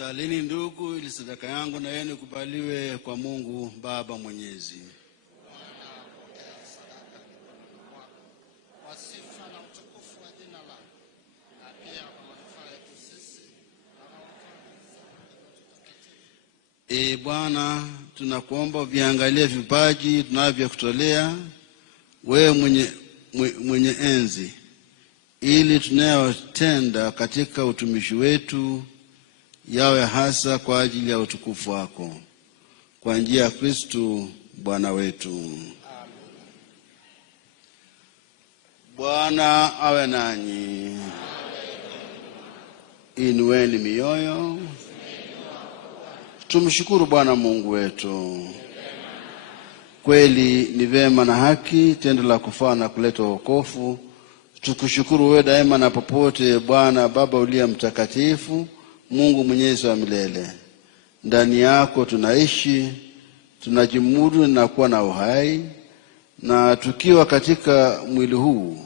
Salini ndugu, ili sadaka yangu na yenu kubaliwe kwa Mungu Baba Mwenyezi. Bwana, tunakuomba viangalie vipaji tunavyokutolea wewe mwenye enzi, ili tunayotenda katika utumishi wetu yawe hasa kwa ajili ya utukufu wako, kwa njia ya Kristo Bwana wetu. Amen. Bwana awe nanyi. Inueni mioyo. Tumshukuru Bwana Mungu wetu. Kweli ni vema na haki, tendo la kufaa na kuleta wokovu. Tukushukuru wewe daima na popote, Bwana Baba uliye mtakatifu, Mungu mwenyezi wa milele. Ndani yako tunaishi, tunajimudu na kuwa na uhai, na tukiwa katika mwili huu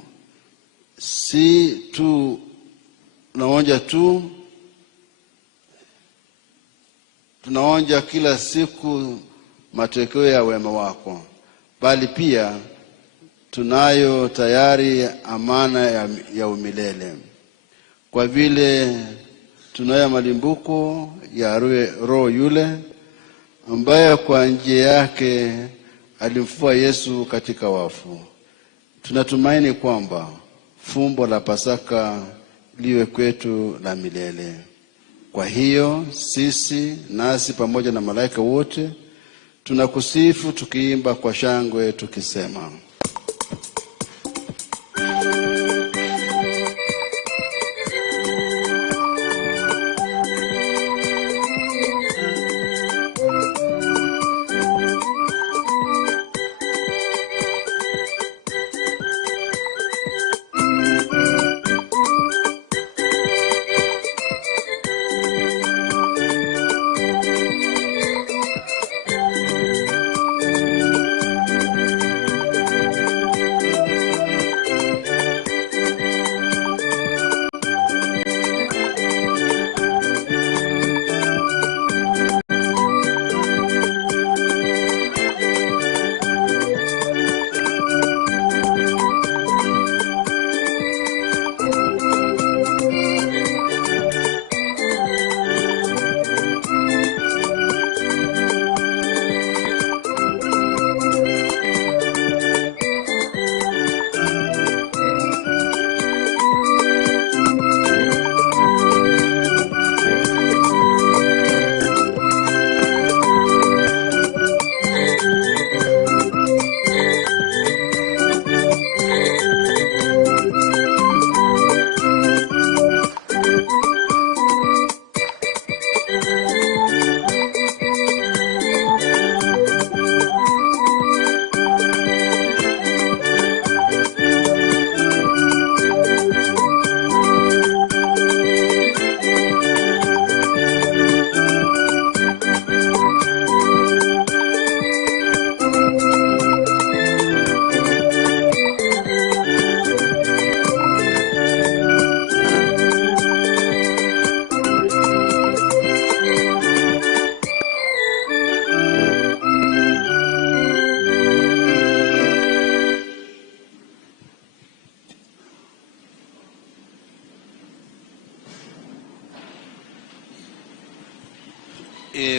si tu tunaonja tu, tunaonja kila siku matokeo ya wema wako, bali pia tunayo tayari amana ya umilele, kwa vile tunayo malimbuko ya roho yule ambaye kwa njia yake alimfufua Yesu katika wafu. Tunatumaini kwamba fumbo la Pasaka liwe kwetu la milele. Kwa hiyo sisi nasi pamoja na malaika wote tunakusifu tukiimba kwa shangwe tukisema: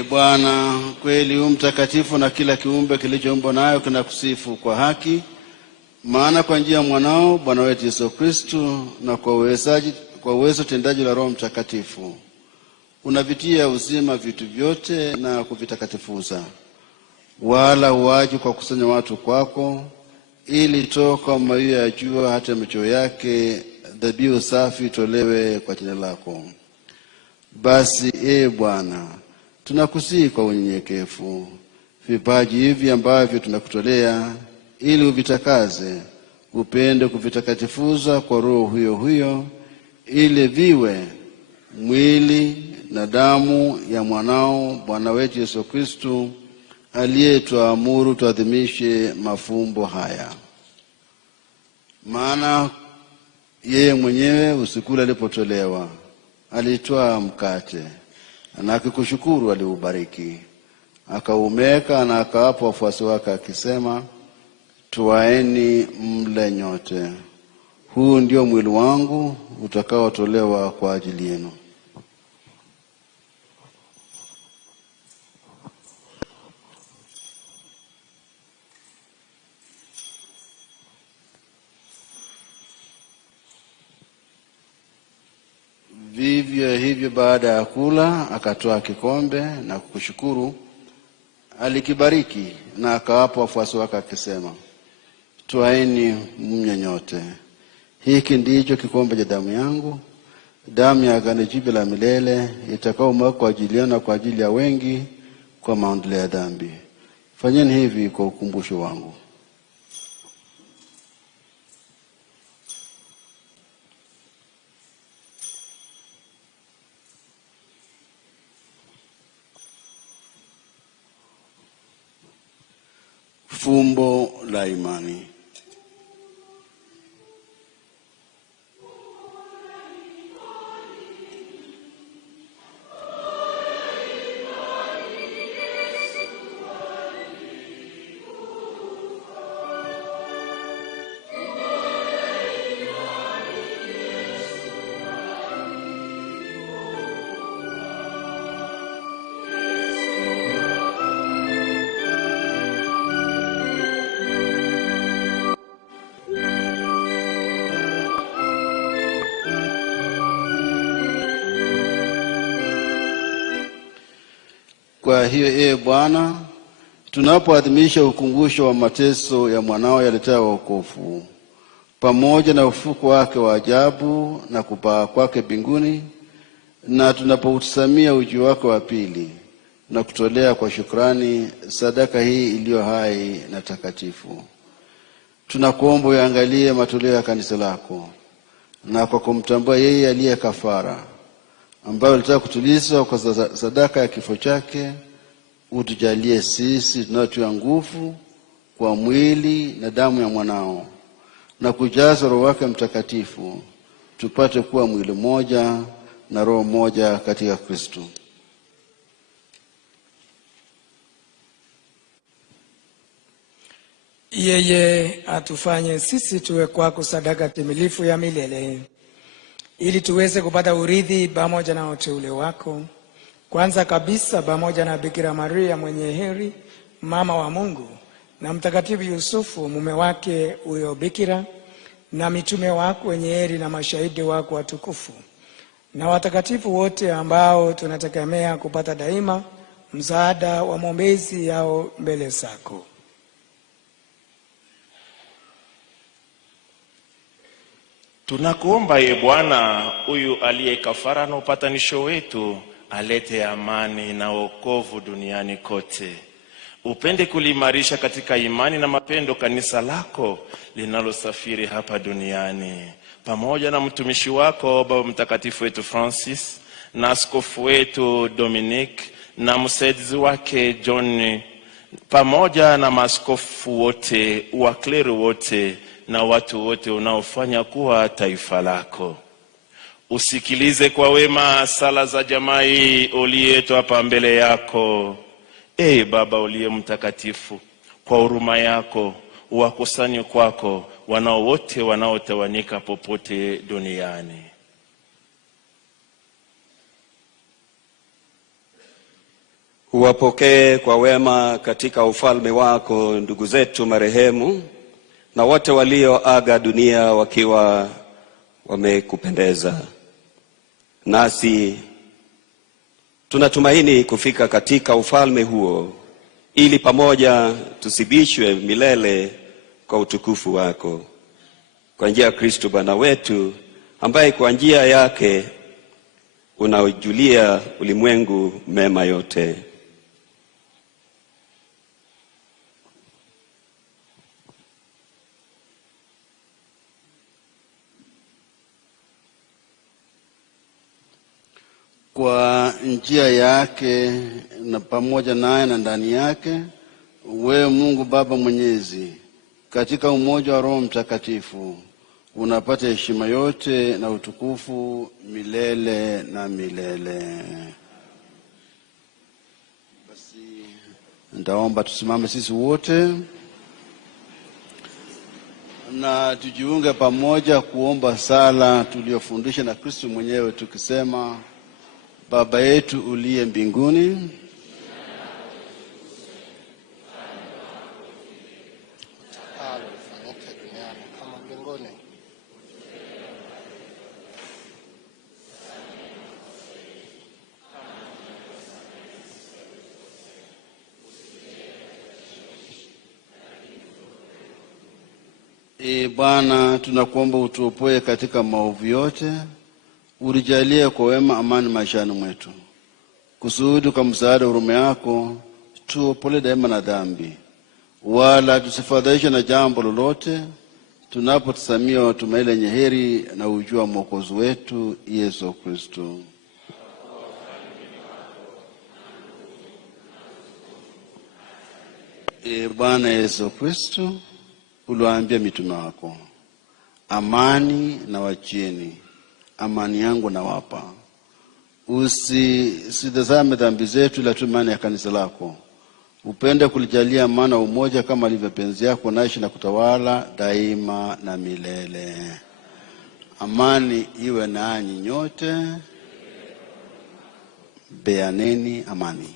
Bwana, kweli mtakatifu na kila kiumbe kilichoumbwa nayo kinakusifu kwa haki, maana kwa njia ya mwanao Bwana wetu Yesu Kristo na kwa uwezo tendaji la Roho Mtakatifu unavitia uzima vitu vyote na kuvitakatifuza, wala huaji kwa kusanya watu kwako, ili toka mawio ya jua hata machweo yake dhabihu safi tolewe kwa jina lako. Basi Bwana, tunakusihi kwa unyenyekevu vipaji hivi ambavyo tunakutolea, ili uvitakaze, upende kuvitakatifuza kwa Roho huyo huyo, ili viwe mwili na damu ya mwanao Bwana wetu Yesu Kristo, aliyetuamuru tuadhimishe mafumbo haya. Maana yeye mwenyewe usiku alipotolewa alitwaa mkate, na akikushukuru aliubariki, akaumeka na akawapa wafuasi wake akisema, twaeni mle nyote, huu ndio mwili wangu utakaotolewa kwa ajili yenu. Vivyo hivyo baada ya kula akatoa kikombe na kukushukuru, alikibariki na akawapa wafuasi wake akisema, twaeni mnywe nyote, hiki ndicho kikombe cha damu yangu, damu ya agano jipya la milele itakaomwagwa kwa ajili yenu na kwa ajili ya wengi kwa maondoleo ya dhambi. Fanyeni hivi kwa ukumbusho wangu. Fumbo la imani. Kwa hiyo Bwana, tunapoadhimisha ukumbusho wa mateso ya mwanao yaletayo wokovu, pamoja na ufufuko wake wa ajabu na kupaa kwake mbinguni, na tunapoutazamia ujio wake wa pili, na kutolea kwa shukrani sadaka hii iliyo hai na takatifu, tunakuomba uangalie matoleo ya kanisa lako, na kwa kumtambua yeye aliye kafara, ambayo alitaka kutulizwa kwa sadaka ya kifo chake, utujalie sisi tunaotiwa nguvu kwa mwili na damu ya mwanao, na kujaza Roho wake Mtakatifu, tupate kuwa mwili mmoja na roho moja katika Kristo. Yeye atufanye sisi tuwe kwako sadaka timilifu ya milele, ili tuweze kupata urithi pamoja na wateule wako, kwanza kabisa pamoja na Bikira Maria mwenye heri, mama wa Mungu, na Mtakatifu Yusufu mume wake huyo bikira, na mitume wako wenye heri na mashahidi wako watukufu, na watakatifu wote ambao tunategemea kupata daima msaada wa maombezi yao mbele zako. Tunakuomba Bwana, huyu aliye kafara na upatanisho wetu, alete amani na wokovu duniani kote. Upende kuliimarisha katika imani na mapendo kanisa lako linalosafiri hapa duniani, pamoja na mtumishi wako Baba Mtakatifu wetu Francis, na askofu wetu Dominic, na msaidizi wake John, pamoja na maaskofu wote, wakleri wote, na watu wote unaofanya kuwa taifa lako. Usikilize kwa wema sala za jamaa hii uliyetu hapa mbele yako. Baba uliye mtakatifu, kwa huruma yako uwakusanye kwako wanao wote wanaotawanika popote duniani. Uwapokee kwa wema katika ufalme wako ndugu zetu marehemu, na wote walioaga dunia wakiwa wamekupendeza. Nasi tunatumaini kufika katika ufalme huo, ili pamoja tusibishwe milele kwa utukufu wako, kwa njia ya Kristo Bwana wetu, ambaye kwa njia yake unaujulia ulimwengu mema yote. Kwa njia yake na pamoja naye na ndani yake, wewe Mungu Baba Mwenyezi, katika umoja wa Roho Mtakatifu, unapata heshima yote na utukufu milele na milele. Nitaomba tusimame sisi wote na tujiunge pamoja kuomba sala tuliyofundisha na Kristo mwenyewe tukisema: Baba yetu uliye mbinguni, Bwana, tunakuomba utuopoe katika maovu yote, ulijalie kwa wema amani maishani mwetu, kusudi kwa msaada huruma yako tuopole daima na dhambi, wala tusifadhaishwe na jambo lolote, tunapotazamia tumaini lenye heri na ujua Mwokozi wetu Yesu Kristo. Bwana Yesu Kristo, uliwaambia mitume wako, amani na wachieni, amani yangu na wapa. Usitazame dhambi zetu, ila tu imani ya kanisa lako. Upende kulijalia amani na umoja kama alivyo penzi yako, naishi na kutawala daima na milele. Amani iwe nanyi nyote. Beaneni amani.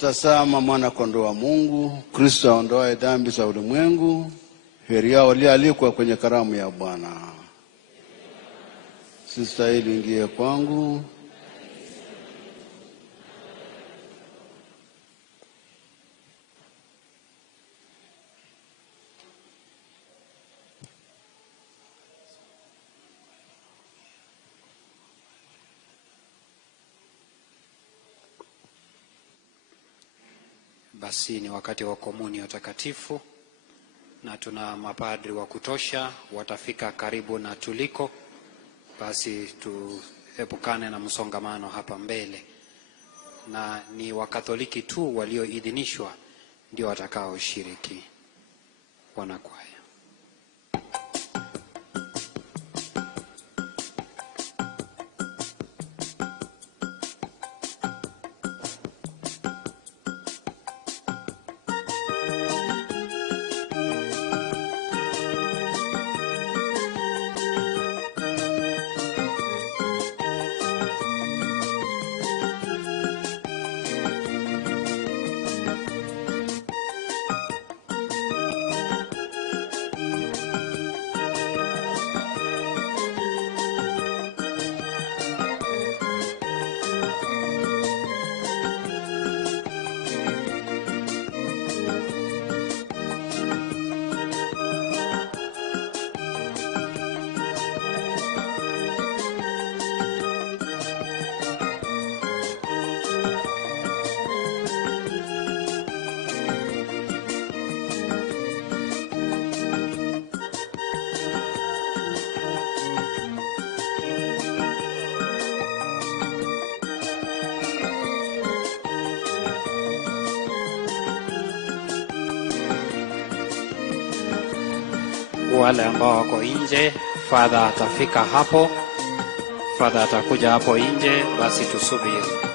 Tazama mwana kondoo wa Mungu, Kristo aondoaye dhambi za ulimwengu. Heri yao walioalikwa kwenye karamu ya Bwana. Sistahili ingie kwangu, Basi ni wakati wa komunio takatifu na tuna mapadri wa kutosha watafika karibu na tuliko. Basi tuepukane na msongamano hapa mbele, na ni Wakatoliki tu walioidhinishwa ndio watakaoshiriki. Wanakwaya. Wale ambao wako nje, Father atafika hapo. Father atakuja hapo nje, basi tusubiri.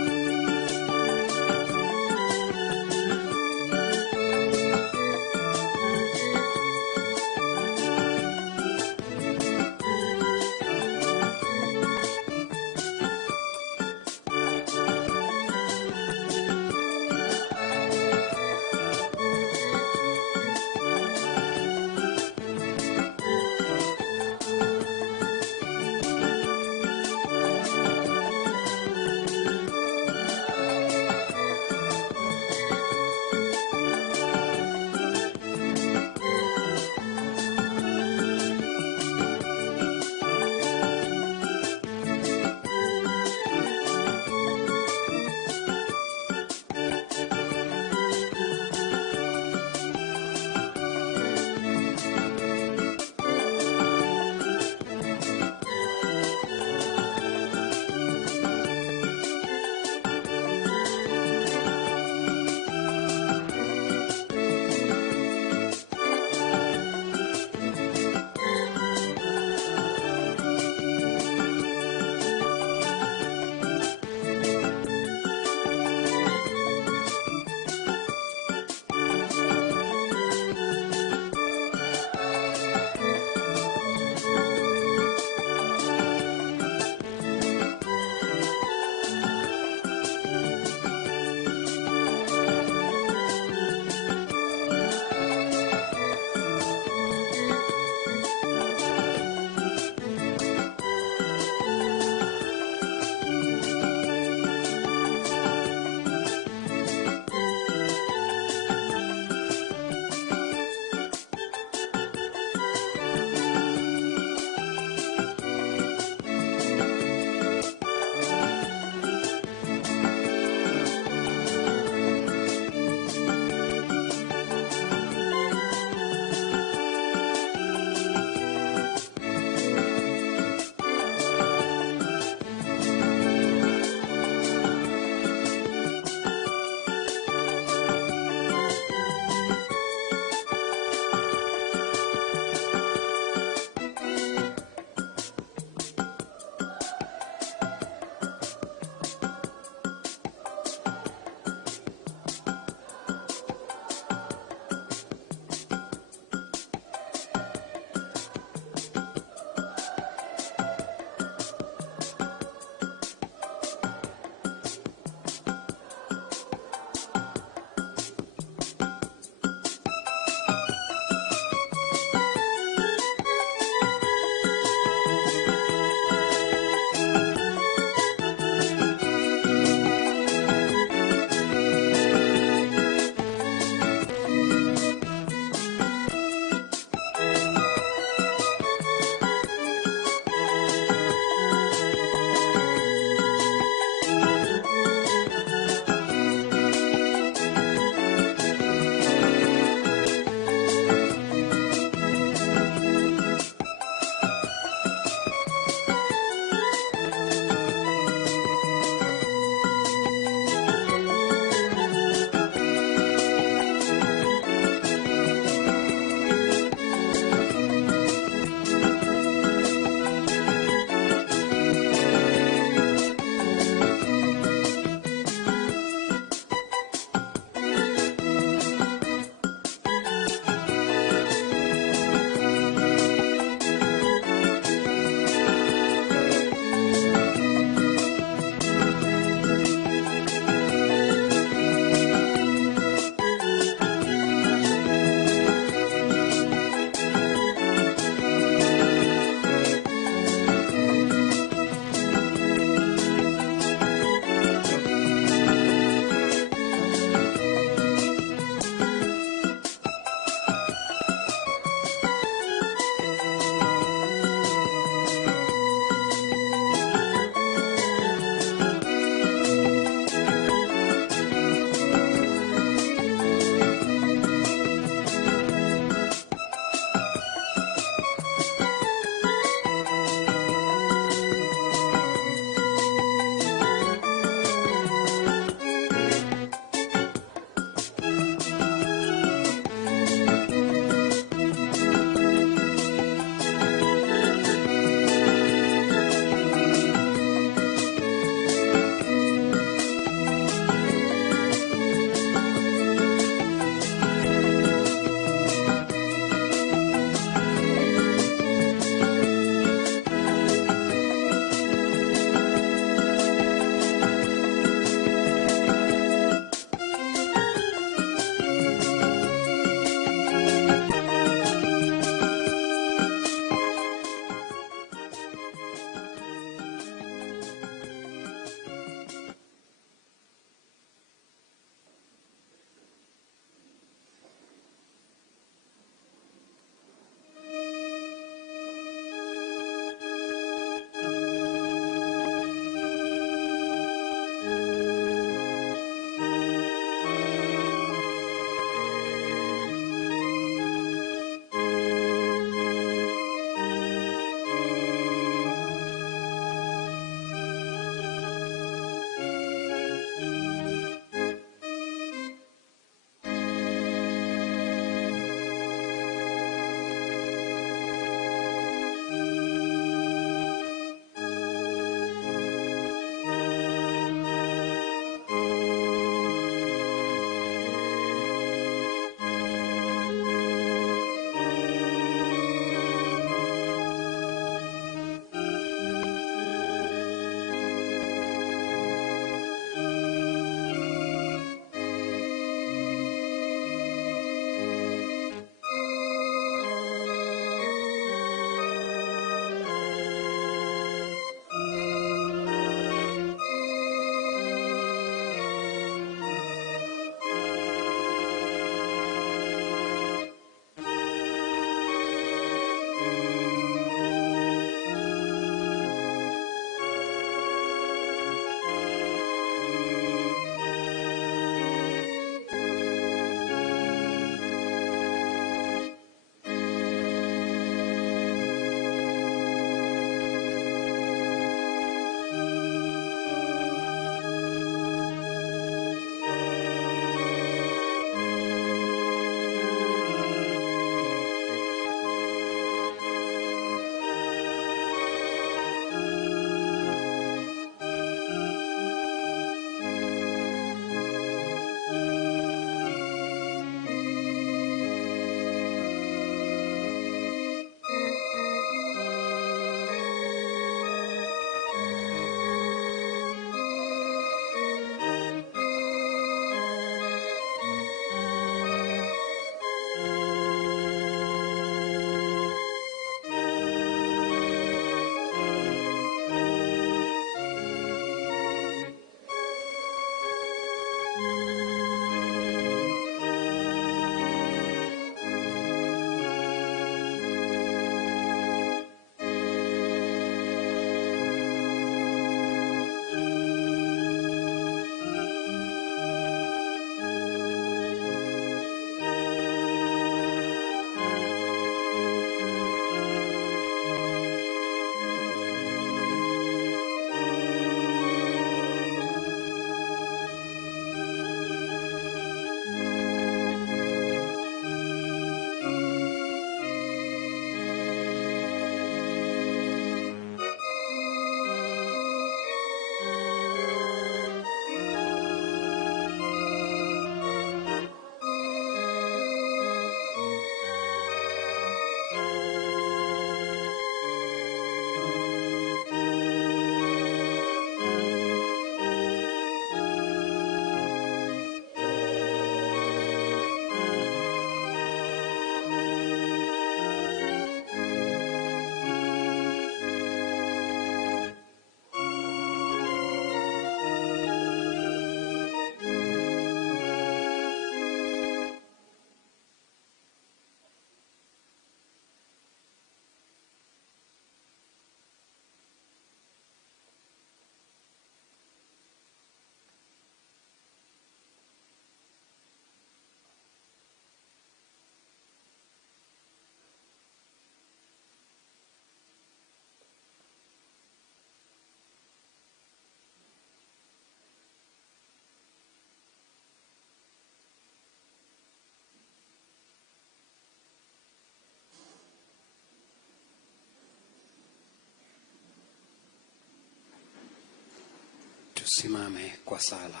Tusimame kwa sala.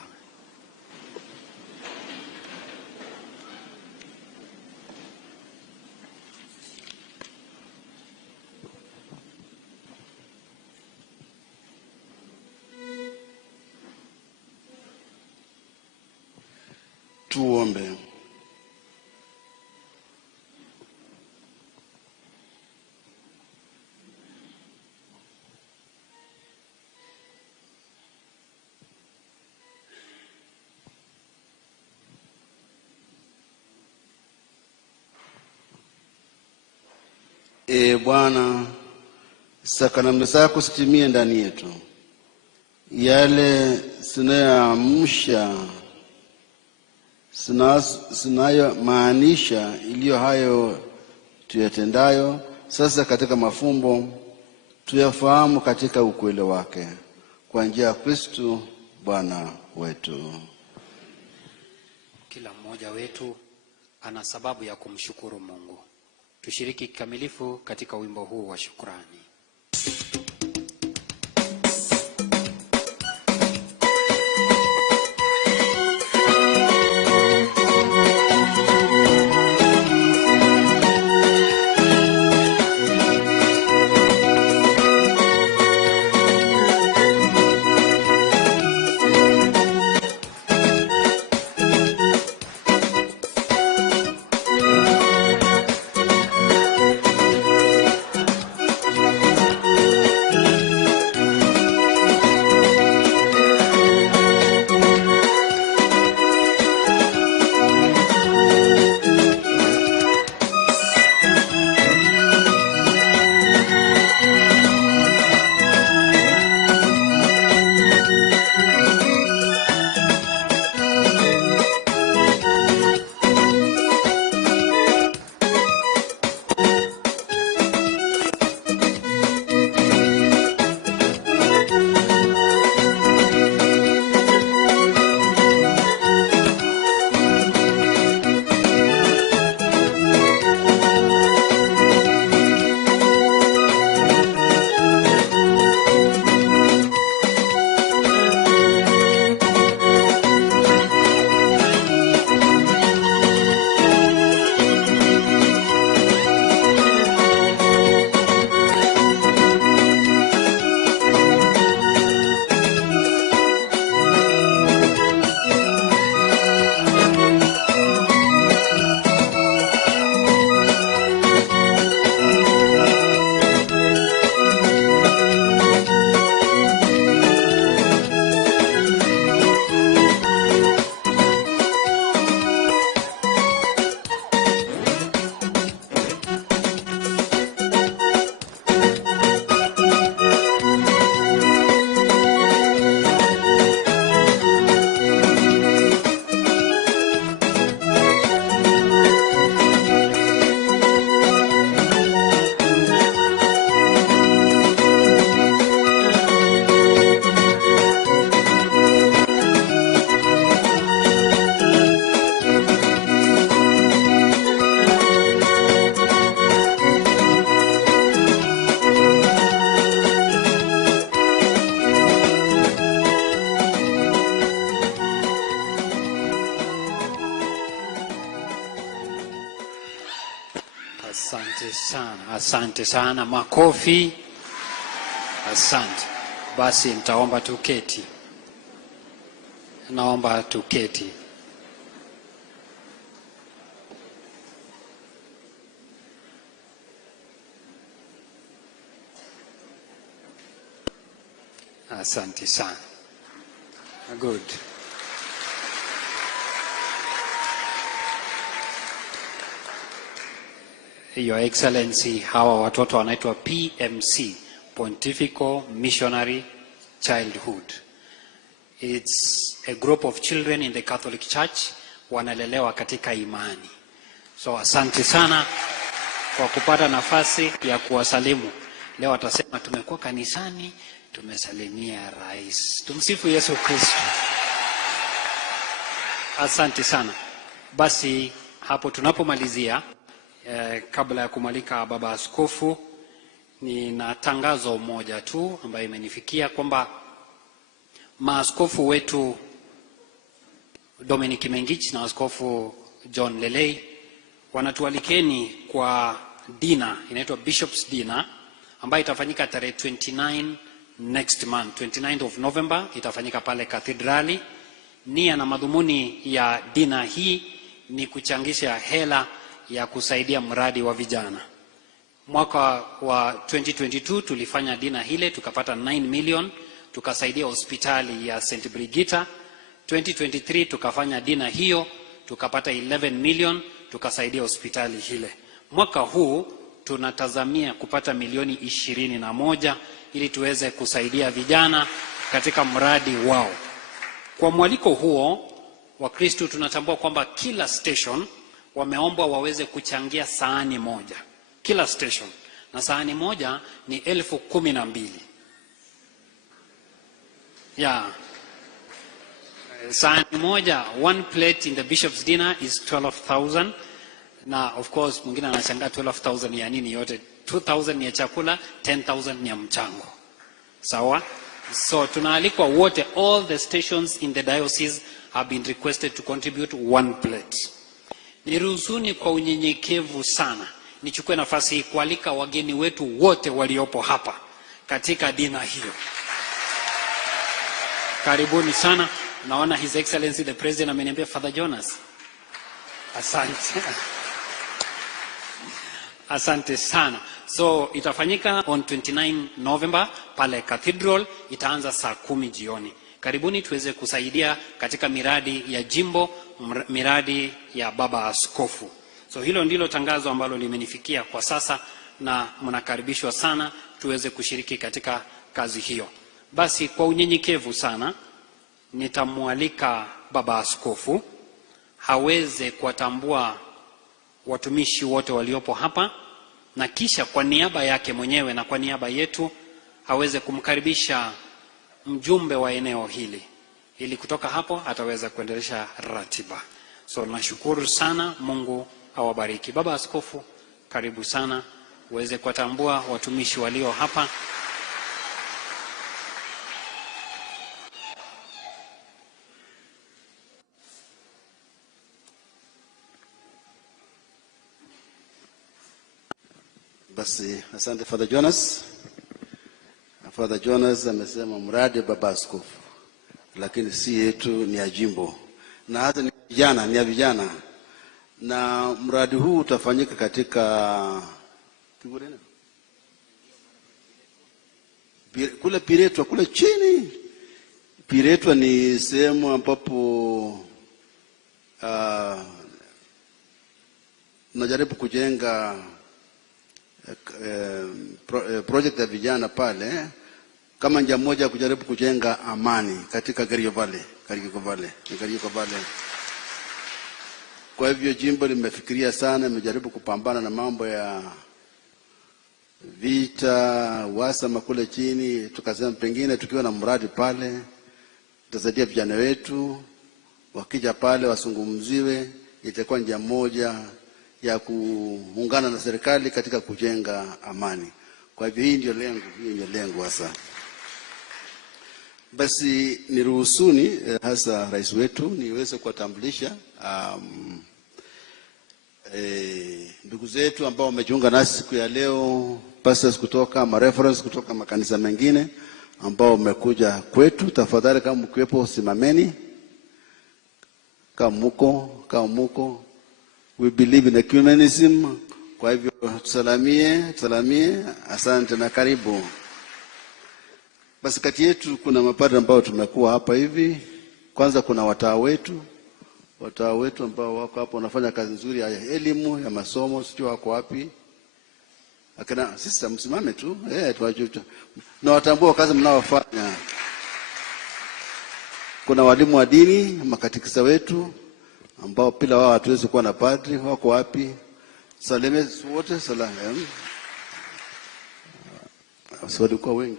Tuombe. Bwana, sakramenti zako sitimie ndani yetu, yale sinayoamsha sinayomaanisha iliyo hayo tuyatendayo sasa katika mafumbo, tuyafahamu katika ukweli wake, kwa njia ya Kristo Bwana wetu. Kila mmoja wetu ana sababu ya kumshukuru Mungu. Tushiriki kikamilifu katika wimbo huu wa shukrani. Asante sana, makofi. Asante. Basi nitaomba tuketi. Naomba tuketi. Asante sana. Good. Your Excellency, hawa watoto wanaitwa PMC, Pontifical Missionary Childhood. It's a group of children in the Catholic Church, wanalelewa katika imani. So asante sana kwa kupata nafasi ya kuwasalimu. Leo watasema tumekuwa kanisani, tumesalimia rais. Tumsifu Yesu Kristo. Asante sana. Basi hapo tunapomalizia, kabla ya kumalika baba askofu, nina tangazo moja tu ambayo imenifikia kwamba Maaskofu wetu Dominic Mengich na Askofu John Lelei wanatualikeni kwa dinner, inaitwa Bishop's Dinner, ambayo itafanyika tarehe 29 next month, 29th of November, itafanyika pale Kathedrali. Nia na madhumuni ya dinner hii ni kuchangisha hela ya kusaidia mradi wa vijana. Mwaka wa 2022 tulifanya dinner hile, tukapata 9 million, tukasaidia hospitali ya St. Brigita. 2023 tukafanya dinner hiyo, tukapata 11 million, tukasaidia hospitali hile. Mwaka huu tunatazamia kupata milioni 21 ili tuweze kusaidia vijana katika mradi wao. Kwa mwaliko huo, Wakristo tunatambua kwamba kila station wameombwa waweze kuchangia sahani moja. Kila station. Na sahani moja ni 12,000. Yeah. Sahani moja, one plate in the Bishop's Dinner is 12,000. Na of course mwingine anashangaa 12,000 ya nini yote. 2,000 ni ya chakula, 10,000 ni ya mchango. Sawa? So tunaalikwa wote, all the stations in the diocese have been requested to contribute one plate. Niruhusuni kwa unyenyekevu sana nichukue nafasi hii kualika wageni wetu wote waliopo hapa katika dina hiyo. Karibuni sana. Naona His Excellency the President ameniambia Father Jonas. Asante. Asante sana. So itafanyika on 29 November pale Cathedral, itaanza saa 10 jioni. Karibuni tuweze kusaidia katika miradi ya jimbo, miradi ya baba askofu. So hilo ndilo tangazo ambalo limenifikia kwa sasa, na mnakaribishwa sana tuweze kushiriki katika kazi hiyo. Basi kwa unyenyekevu sana nitamwalika baba askofu haweze kuwatambua watumishi wote waliopo hapa, na kisha kwa niaba yake mwenyewe na kwa niaba yetu haweze kumkaribisha mjumbe wa eneo hili, ili kutoka hapo ataweza kuendelesha ratiba. So nashukuru sana, Mungu awabariki. Baba askofu, karibu sana uweze kuwatambua watumishi walio hapa. Basi asante Father Jonas. Father Jonas amesema mradi baba askofu, lakini si yetu, ni ya jimbo na hata ni ya vijana. Na mradi huu utafanyika katika kule Piretwa, kule chini. Piretwa ni sehemu ambapo najaribu kujenga project ya vijana pale, kama njia moja kujaribu kujenga amani katika Karigo Valley. Kwa hivyo jimbo limefikiria sana, imejaribu kupambana na mambo ya vita, uhasama kule chini. Tukasema pengine tukiwa na mradi pale tutasaidia vijana wetu, wakija pale wasungumziwe, itakuwa njia moja ya kuungana na serikali katika kujenga amani. Kwa hivyo hii ndio lengo hasa. Basi niruhusuni hasa rais wetu niweze kuwatambulisha ndugu zetu ambao wamejiunga nasi siku ya leo, pastors kutoka reference kutoka makanisa mengine ambao wamekuja kwetu. Tafadhali kama mkiwepo simameni, kama muko. We believe in ecumenism. Kwa hivyo tusalamie, asante na karibu. Basi kati yetu kuna mapadri ambao tumekuwa hapa hivi. Kwanza kuna watawa wetu ambao wako hapa wanafanya kazi nzuri ya elimu, ya masomo, sio wako wapi. Akina sister msimame tu, tuwajuta. Na watambua kazi mnaofanya. Kuna walimu wa dini, makatekista wetu ambao bila wao hatuwezi kuwa na padri, wako wapi? Saleme wote salamu. Walikuwa wengi.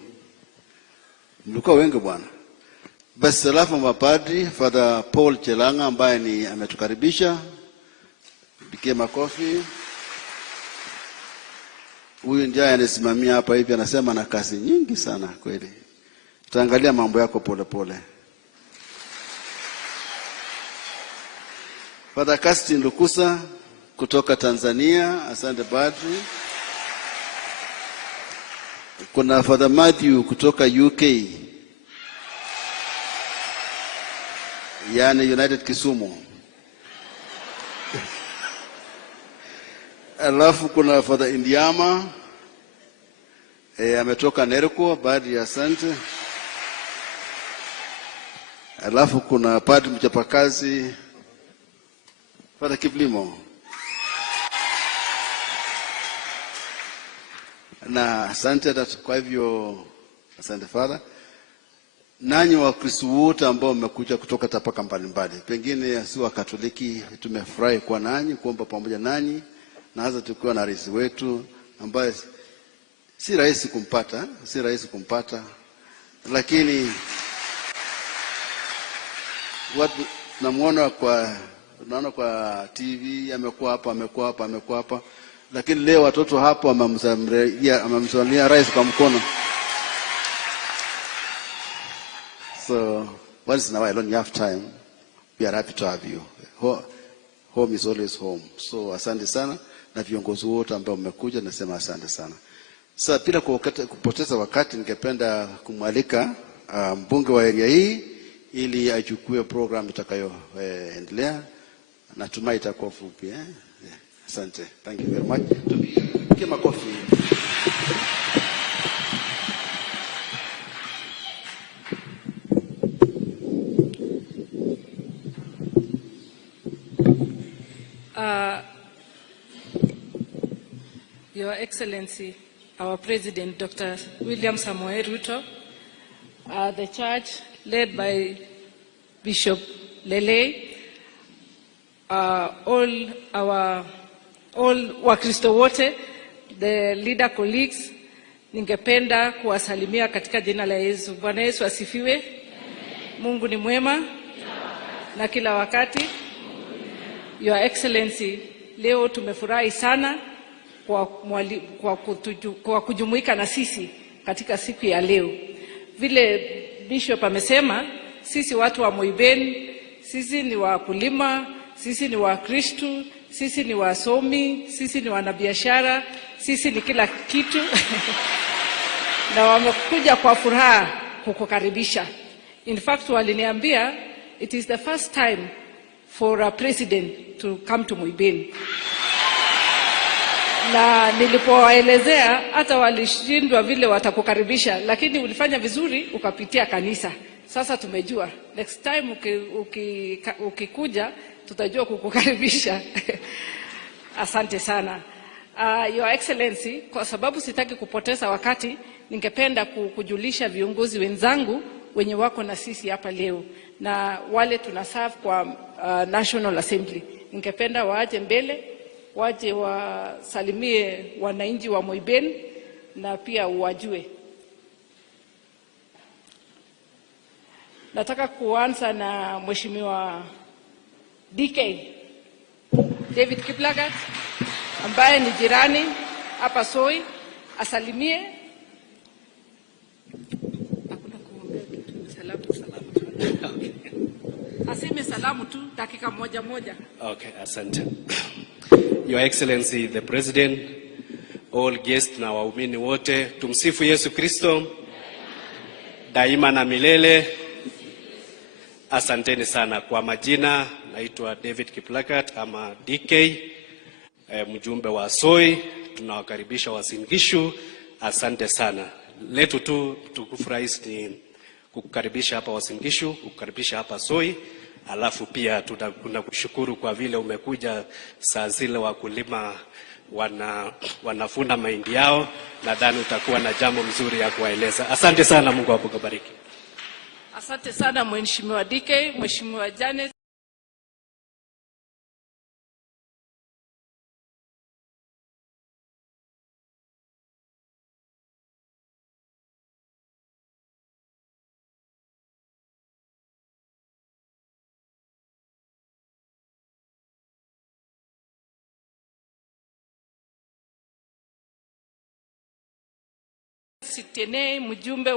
Mlikuwa wengi bwana. Basi salafu mapadri, Father Paul Chelanga ambaye ametukaribisha. Pigie makofi. Huyu ndiye anasimamia hapa hivi, anasema na kazi nyingi sana kweli. Tutaangalia mambo yako pole pole. Father Castin Lukusa kutoka Tanzania, asante padri. Kuna Father Matthew kutoka UK, yani United Kisumu. Alafu kuna Father Indiama, ametoka Nerko, padri, asante. Alafu kuna padri mchapakazi Father Kiplimo. Na asante kwa hivyo, asante Father. Nanyi wa Kristo wote ambao mmekuja kutoka tapaka mbalimbali, pengine si wa Katoliki, tumefurahi kwa nanyi, kuomba pamoja nanyi, na hasa tukiwa na rais wetu ambaye si rahisi kumpata, lakini watu namuona tunaona kwa TV, amekuwa hapa, lakini leo watoto hapo wamemsalimia rais kwa mkono. So once in a while when you have time, we are happy to have you. Home is always home. So asante sana, na viongozi wote ambao mmekuja, nasema asante sana. Sasa bila kupoteza wakati, ningependa kumwalika mbunge wa area hii ili achukue program itakayoendelea. Natumai itakuwa fupi. Asante. Thank you very much. Tupige makofi. Your Excellency, our President, Dr. William Samoei Ruto, the church led by Bishop Lele, all Wakristo wote, the leader colleagues, ningependa kuwasalimia katika jina la Yesu. Bwana Yesu asifiwe. Mungu ni mwema na kila wakati. Your Excellency, leo tumefurahi sana kwa kujumuika na sisi katika siku ya leo. Vile Bishop amesema, sisi watu wa Moiben, sisi ni wakulima, sisi ni Wakristo, sisi ni wasomi, sisi ni wanabiashara, sisi ni kila kitu. Na wamekuja kwa furaha kukukaribisha. In fact, waliniambia it is the first time for a president to come to Moiben. Na nilipowaelezea hata walishindwa vile watakukaribisha, lakini ulifanya vizuri ukapitia kanisa. Sasa tumejua next time ukikuja tutajua kukukaribisha. Asante sana. Your Excellency, kwa sababu sitaki kupoteza wakati, ningependa kujulisha viongozi wenzangu wenye wako na sisi hapa leo na wale tunaserve kwa National Assembly. Ningependa waaje mbele, waje wasalimie wananchi wa Moiben na pia uwajue. Nataka kuanza na Mheshimiwa DK David Kiplagat ambaye ni jirani hapa Soi, asalimie. Hakuna kuongea kitu, salamu. Aseme salamu tu dakika moja. Okay, asante. Your Excellency the President, all guests na waumini wote, tumsifu Yesu Kristo daima na milele. Asanteni sana. Kwa majina naitwa David Kiplagat ama DK, mjumbe wa Soi. Tunawakaribisha Uasin Gishu. Asante sana. Letu tu tukufurahi ni kukukaribisha hapa Uasin Gishu, kukukaribisha hapa Soi. Alafu pia tunakushukuru kwa vile umekuja saa zile wakulima wanafuna mahindi yao. Nadhani utakuwa na jambo mzuri ya kuwaeleza. Asante sana, Mungu akubariki. Asante sana Mheshimiwa DK, Mheshimiwa Janet. Sitene mjumbe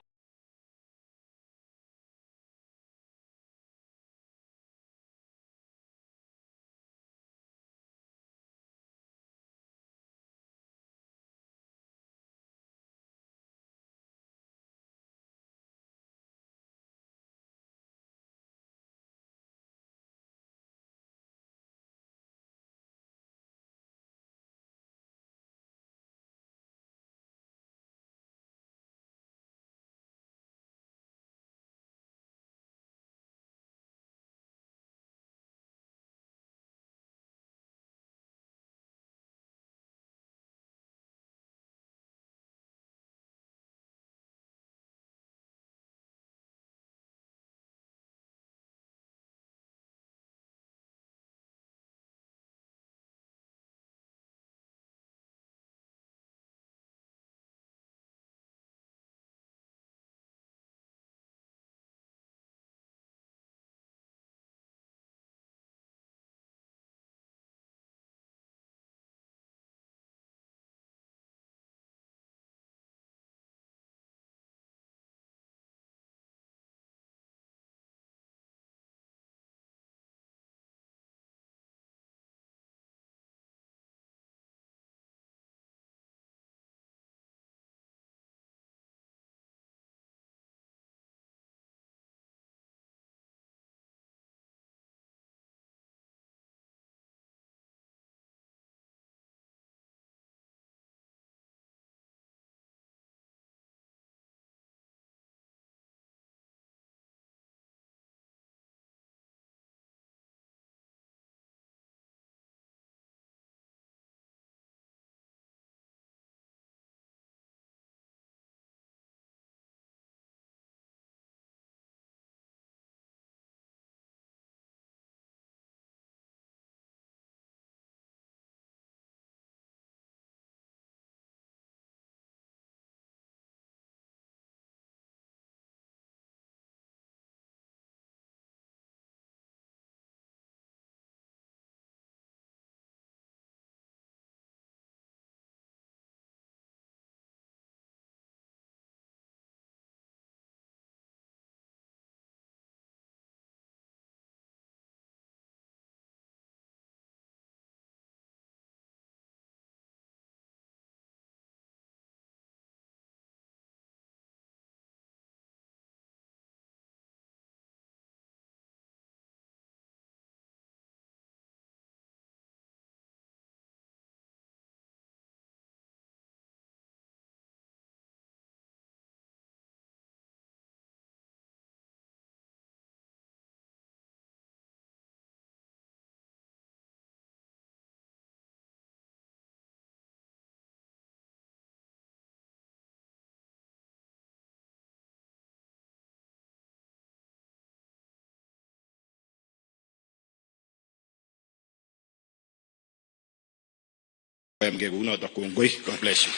God bless you.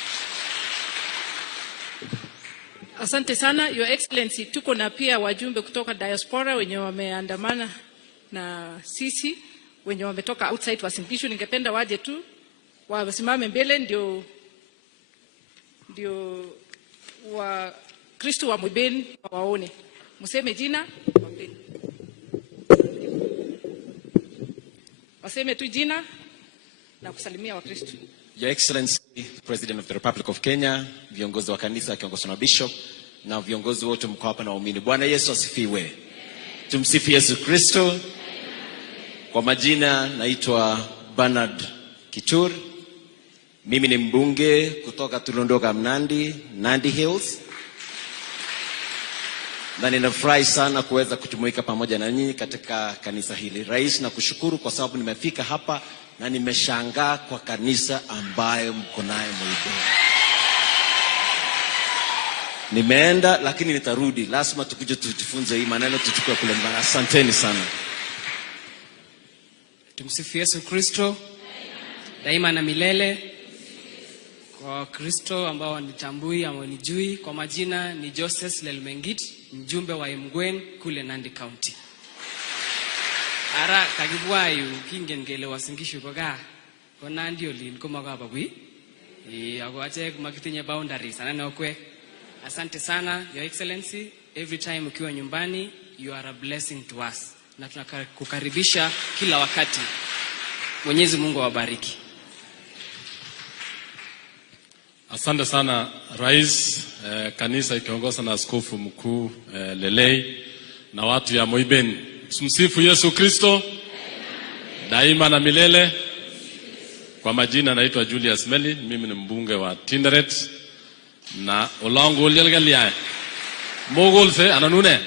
Asante sana, Your Excellency. Tuko na pia wajumbe kutoka diaspora wenye wameandamana na sisi, wenye wametoka outside Uasin Gishu. Ningependa waje tu wasimame mbele ndio wa Kristo wa Mwibeni waone. Museme jina, waseme tu jina na kusalimia wa Kristo. Your Excellency, President of the Republic of Kenya, viongozi wa kanisa kiongozwa na Bishop na viongozi wote mko hapa na waumini. Bwana Yesu asifiwe. Tumsifu Yesu Kristo. Kwa majina naitwa Bernard Kitur. Mimi ni mbunge kutoka Tulondoka Mnandi, Nandi Hills. Na ninafurahi sana kuweza kujumuika pamoja na nyinyi katika kanisa hili. Rais, na kushukuru kwa sababu nimefika hapa na nimeshangaa kwa kanisa ambayo mko naye Mwibeni. Nimeenda lakini nitarudi. Lazima tukuje tujifunze hii maneno, tuchukue kule mbali. Asanteni sana. Tumsifu Yesu Kristo. Daima na milele. Kwa Kristo ambao wanitambui ama wanijui, kwa majina ni Joseph Lelmengit, mjumbe wa Imgwen kule Nandi County. Ara kagibwayu kingengele Uasin Gishu koga ko Nandi olin ko magababwi ako ache makitinye boundaries ana nokwe. Asante sana Your Excellency, every time ukiwa nyumbani you are a blessing to us, na tunakukaribisha kila wakati. Mwenyezi Mungu awabariki. Asante sana Rais, kanisa ikiongozwa na Askofu Mkuu Lelei na watu ya Mwibeni. Tumsifu Yesu Kristo. Daima na milele. Kwa majina naitwa Julius Meli, mimi ni mbunge wa Tinderet na Olango Ulielgalia. Mogolse ananune.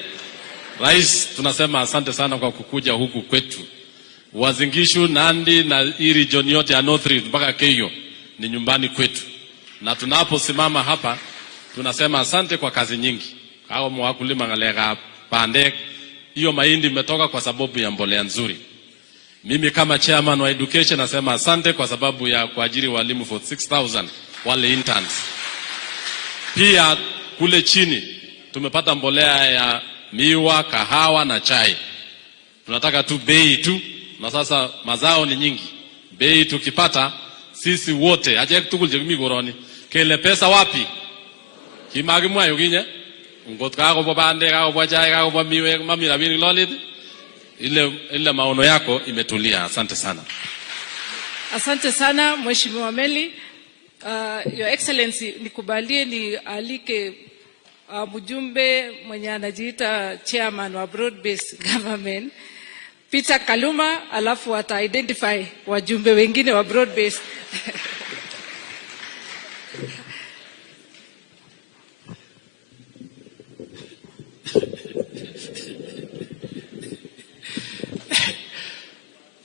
Rais, tunasema asante sana kwa kukuja huku kwetu. Uasin Gishu, Nandi na hii region yote ya North Rift mpaka Keyo ni nyumbani kwetu. Na tunaposimama hapa tunasema asante kwa kazi nyingi. Hao mwakulima ngalega pande hiyo mahindi imetoka kwa sababu ya mbolea nzuri. Mimi kama chairman wa education nasema asante kwa sababu ya kuajiri walimu for 6,000 wale interns. Pia kule chini tumepata mbolea ya miwa, kahawa na chai. Tunataka tu bei tu, na sasa mazao ni nyingi. Bei tukipata sisi wote aje tukulje migoroni. Kele pesa wapi? Kimagimwa yoginya. Ngotka ko bande ka ko chai ka ko miwe mamira bini lolit. Ile maono yako imetulia. Asante sana. Asante sana Mheshimiwa Meli. Your Excellency, nikubalie ni alike mjumbe mwenye anajiita chairman wa broad based government Peter Kaluma, alafu ata identify wajumbe wengine wa broad based.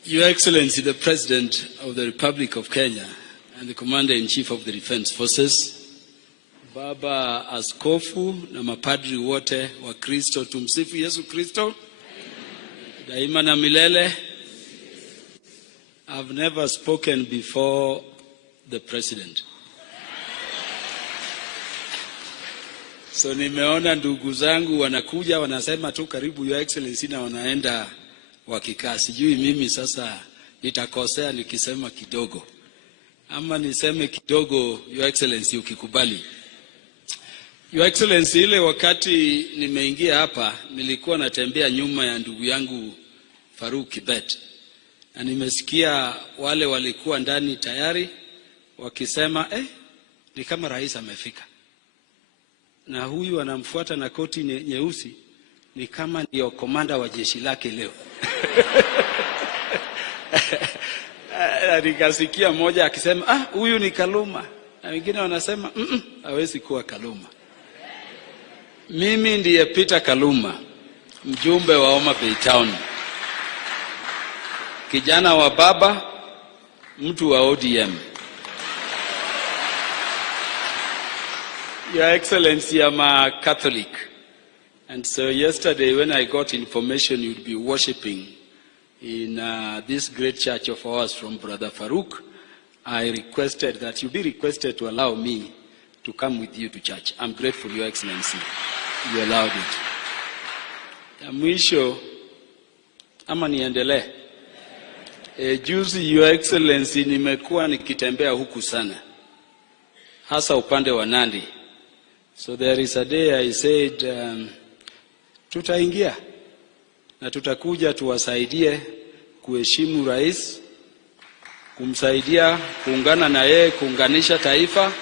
Your Excellency, the President of the Republic of Kenya and the Commander-in-Chief of the Defense Forces, Baba Askofu na mapadri wote wa Kristo, tumsifu Yesu Kristo. Daima na milele. I've never spoken before the President. So nimeona ndugu zangu wanakuja wanasema tu karibu Your Excellency na wanaenda wakikaa. Sijui mimi sasa nitakosea nikisema kidogo ama niseme kidogo, Your Excellency ukikubali. Your Excellency, ile wakati nimeingia hapa nilikuwa natembea nyuma ya ndugu yangu Faruk Kibet, na nimesikia wale walikuwa ndani tayari wakisema ni kama rais amefika, na huyu anamfuata na koti nyeusi ni kama ndio komanda wa jeshi lake leo. Nikasikia mmoja akisema huyu ni Kaluma, na wengine wanasema hawezi kuwa Kaluma. Mimi ndiye Peter Kaluma, mjumbe wa Homa Bay Town, kijana wa baba, mtu wa ODM. Your Excellency, I'm a Catholic, and so yesterday when I got information you'd be worshiping in this great church of ours from Brother Faruk, I requested that you be requested to allow me to come with you to church. I'm grateful, Your Excellency. You allowed it. Ya mwisho, ama niendelee. Juzi, Your Excellency, nimekuwa nikitembea huku sana, hasa upande wa Nandi. So there is a day I said, tutaingia na tutakuja tuwasaidie kuheshimu rais, kumsaidia kuungana na yeye, kuunganisha taifa.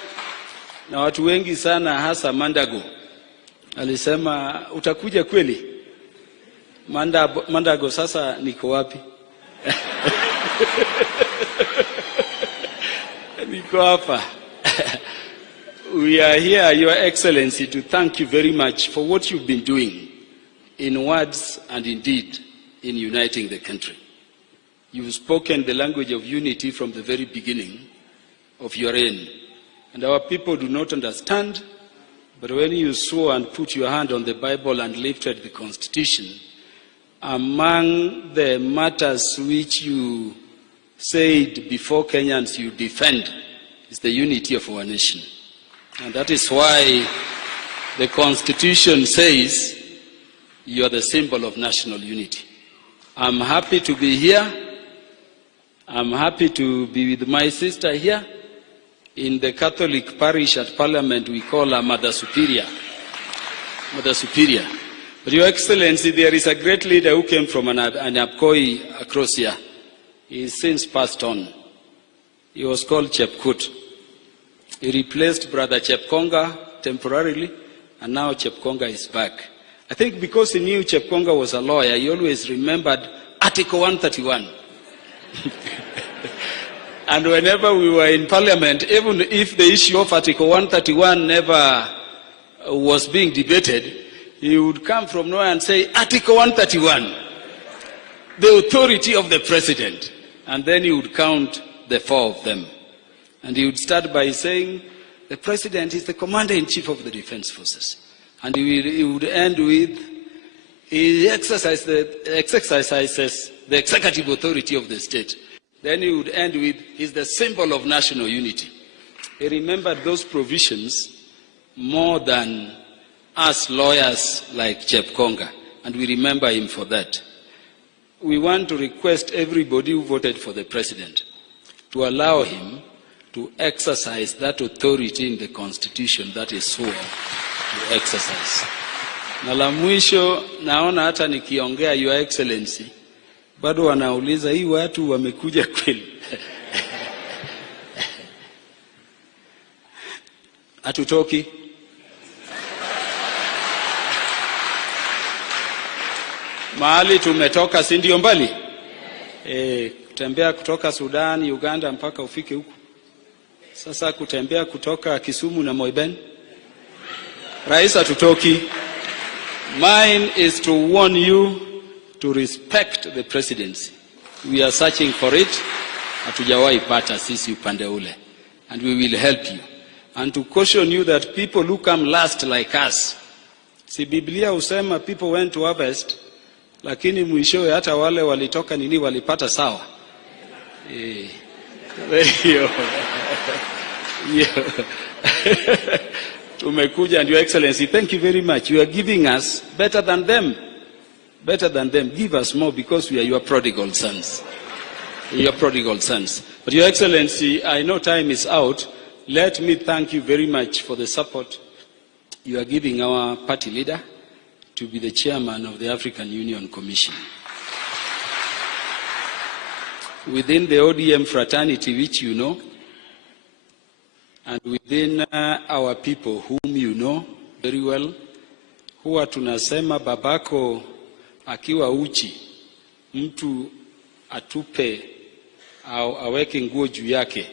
Na watu wengi sana, hasa Mandago alisema utakuja kweli? Mandago, sasa niko wapi? Niko hapa. We are here, Your Excellency, to thank you very much for what you've been doing in words and in deed in uniting the country. You've spoken the language of unity from the very beginning of your reign. And our people do not understand, but when you swore and put your hand on the Bible and lifted the Constitution, among the matters which you said before Kenyans you defend is the unity of our nation. And that is why the Constitution says you are the symbol of national unity. I'm happy to be here. I'm happy to be with my sister here. In the Catholic parish at Parliament, we call her Mother Superior. Mother Superior. But Your Excellency, there is a great leader who came from an Abkoi across here. He is since passed on. He was called Chepkut. He replaced Brother Chepkonga temporarily, and now Chepkonga is back. I think because he knew Chepkonga was a lawyer, he always remembered Article 131. And whenever we were in Parliament, even if the issue of Article 131 never was being debated, he would come from nowhere and say, Article 131, the authority of the President. And then he would count the 4 of them. And he would start by saying, the President is the Commander-in-Chief of the Defense Forces. And he would end with, he exercises the executive authority of the state. Then he would end with, he's the symbol of national unity. He remembered those provisions more than us lawyers like Chepkonga, and we remember him for that. We want to request everybody who voted for the President to allow him to exercise that authority in the Constitution that is sworn to exercise. Na la mwisho, naona hata nikiongea, Your Excellency, bado wanauliza hii watu wamekuja kweli? Hatutoki. Mahali tumetoka si ndio mbali? Kutembea kutoka Sudan, Uganda mpaka ufike huku. Sasa kutembea kutoka Kisumu na Moiben. Rais, hatutoki. Mine is to warn you to respect the presidency. We are searching for it. Hatujawahi pata sisi upande ule. And we will help you. And to caution you that people who come last like us. Si Biblia husema people went to harvest, lakini mwishowe hata wale walitoka nini walipata sawa. Tumekuja, and Your Excellency, thank you very much. You are giving us better than them. Better than them. Give us more because we are your prodigal sons. Your prodigal sons. But Your Excellency, I know time is out. Let me thank you very much for the support you are giving our party leader to be the chairman of the African Union Commission. Within the ODM fraternity, which you know, and within our people whom you know very well, huwa tunasema babako akiwa uchi, mtu atupe au aweke nguo juu yake,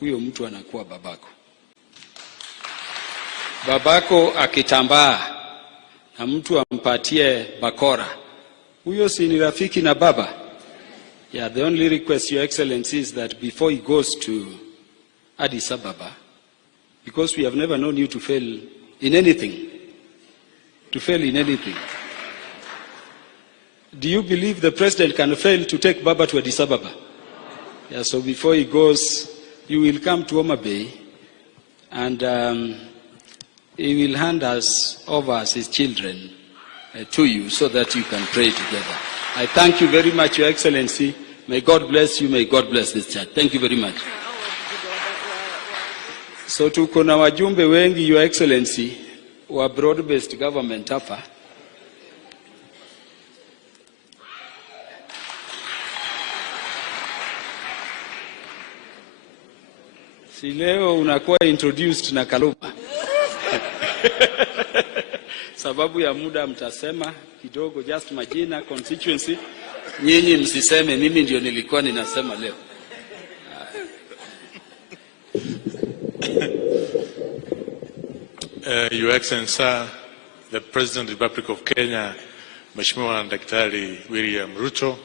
huyo mtu anakuwa babako. Babako akitambaa na mtu ampatie bakora, huyo si ni rafiki na baba? Yeah, the only request, Your Excellency, is that before he goes to Addis Ababa, because we have never known you to fail in anything, do you believe the President can fail to take Baba to Addis Ababa? Yeah, so before he goes, you will come to Homa Bay and he will hand us over as his children to you so that you can pray together. I thank you very much, Your Excellency. May God bless you. May God bless this church. Thank you very much. So tuko na wajumbe wengi, Your Excellency, wa broad-based government hapa. Si leo unakuwa introduced na Kaluma. Sababu ya muda mtasema kidogo, just majina, constituency. Nyinyi msiseme mimi ndio nilikuwa ninasema leo. Your Excellency, the President of the Republic of Kenya, Mheshimiwa Daktari William Ruto,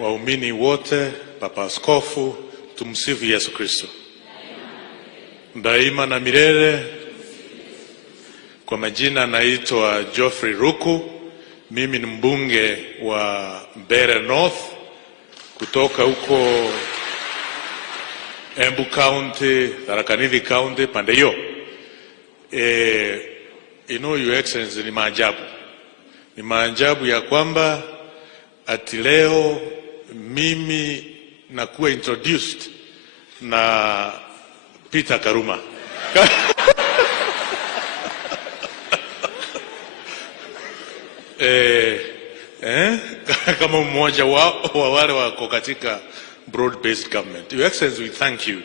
waumini wote, Papa Askofu, tumsifu Yesu Kristo. Daima na milele. Kwa majina naitwa Geoffrey Ruku. Mimi ni mbunge wa Mbeere North kutoka huko Embu County, Tharaka Nithi County, pande hiyo. Your Excellency, ni maajabu. Ni maajabu ya kwamba ati leo mimi nakuwa introduced na Peter Karuma. Kama mmoja wa wale wako katika broad-based government. Your Excellency, we thank you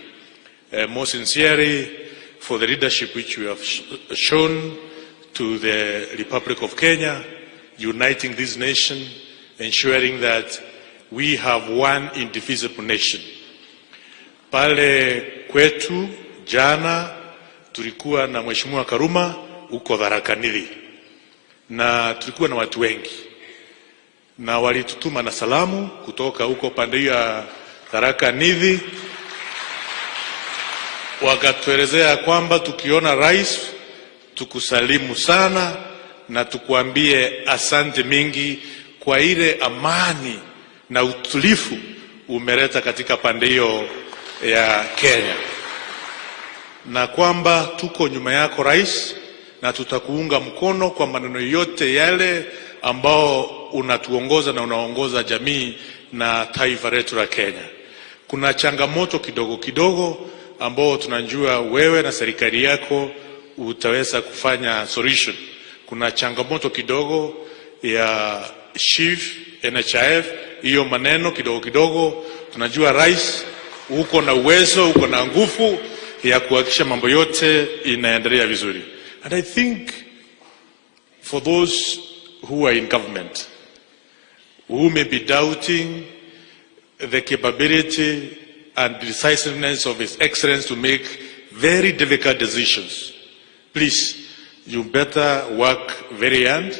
most sincerely for the leadership which you have shown to the Republic of Kenya, uniting this nation, ensuring that we have one indivisible nation. Pale kwetu jana tulikuwa na Mheshimiwa Karuma uko Tharaka Nithi, na tulikuwa na watu wengi, na walitutuma na salamu kutoka huko pande ya Tharaka Nithi, wakatuelezea kwamba tukiona rais tukusalimu sana na tukuambie asante mingi kwa ile amani na utulifu umeleta katika pande hiyo ya Kenya, na kwamba tuko nyuma yako rais, na tutakuunga mkono kwa maneno yote yale ambao unatuongoza na unaongoza jamii na taifa letu la Kenya. Kuna changamoto kidogo kidogo ambao tunajua wewe na serikali yako utaweza kufanya solution. Kuna changamoto kidogo ya SHIF, NHIF, hiyo maneno kidogo kidogo. Tunajua rais uko na uwezo, uko na nguvu ya kuhakikisha mambo yote inaendelea vizuri. And I think for those who are in government, who may be doubting the capability and decisiveness of His Excellency to make very difficult decisions, please, you better work very hard.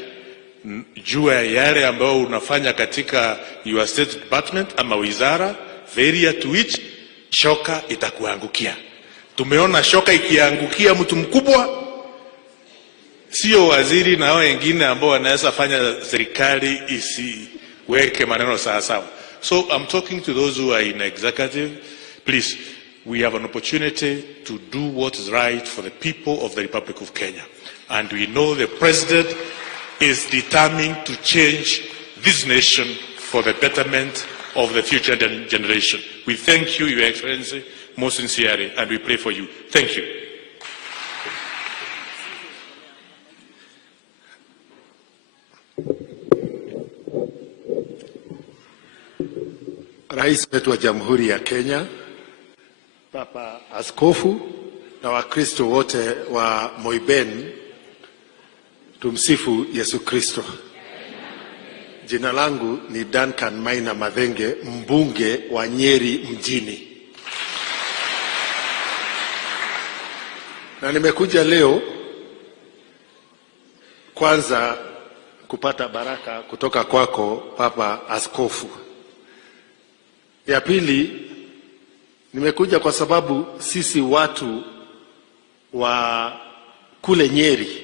Jua yale ambayo unafanya katika your state department ama wizara, very to which shoka itakuangukia. Tumeona shoka ikiangukia mtu mkubwa, sio waziri na wengine ambao wanaweza fanya serikali isiweke maneno sawa sawa. So I'm talking to those who are in executive. Please, we have an opportunity to do what is right for the people of the Republic of Kenya. And we know the President is determined to change this nation for the betterment of the future generation. We thank you, Your Excellency, most sincerely, and we pray for you. Thank you. Rais wetu wa Jamhuri ya Kenya, Papa Askofu na Wakristo wote wa Moiben, tumsifu Yesu Kristo. Jina langu ni Duncan Maina Madhenge, mbunge wa Nyeri mjini. Na nimekuja leo kwanza kupata baraka kutoka kwako Papa Askofu. Ya pili, nimekuja kwa sababu sisi watu wa kule Nyeri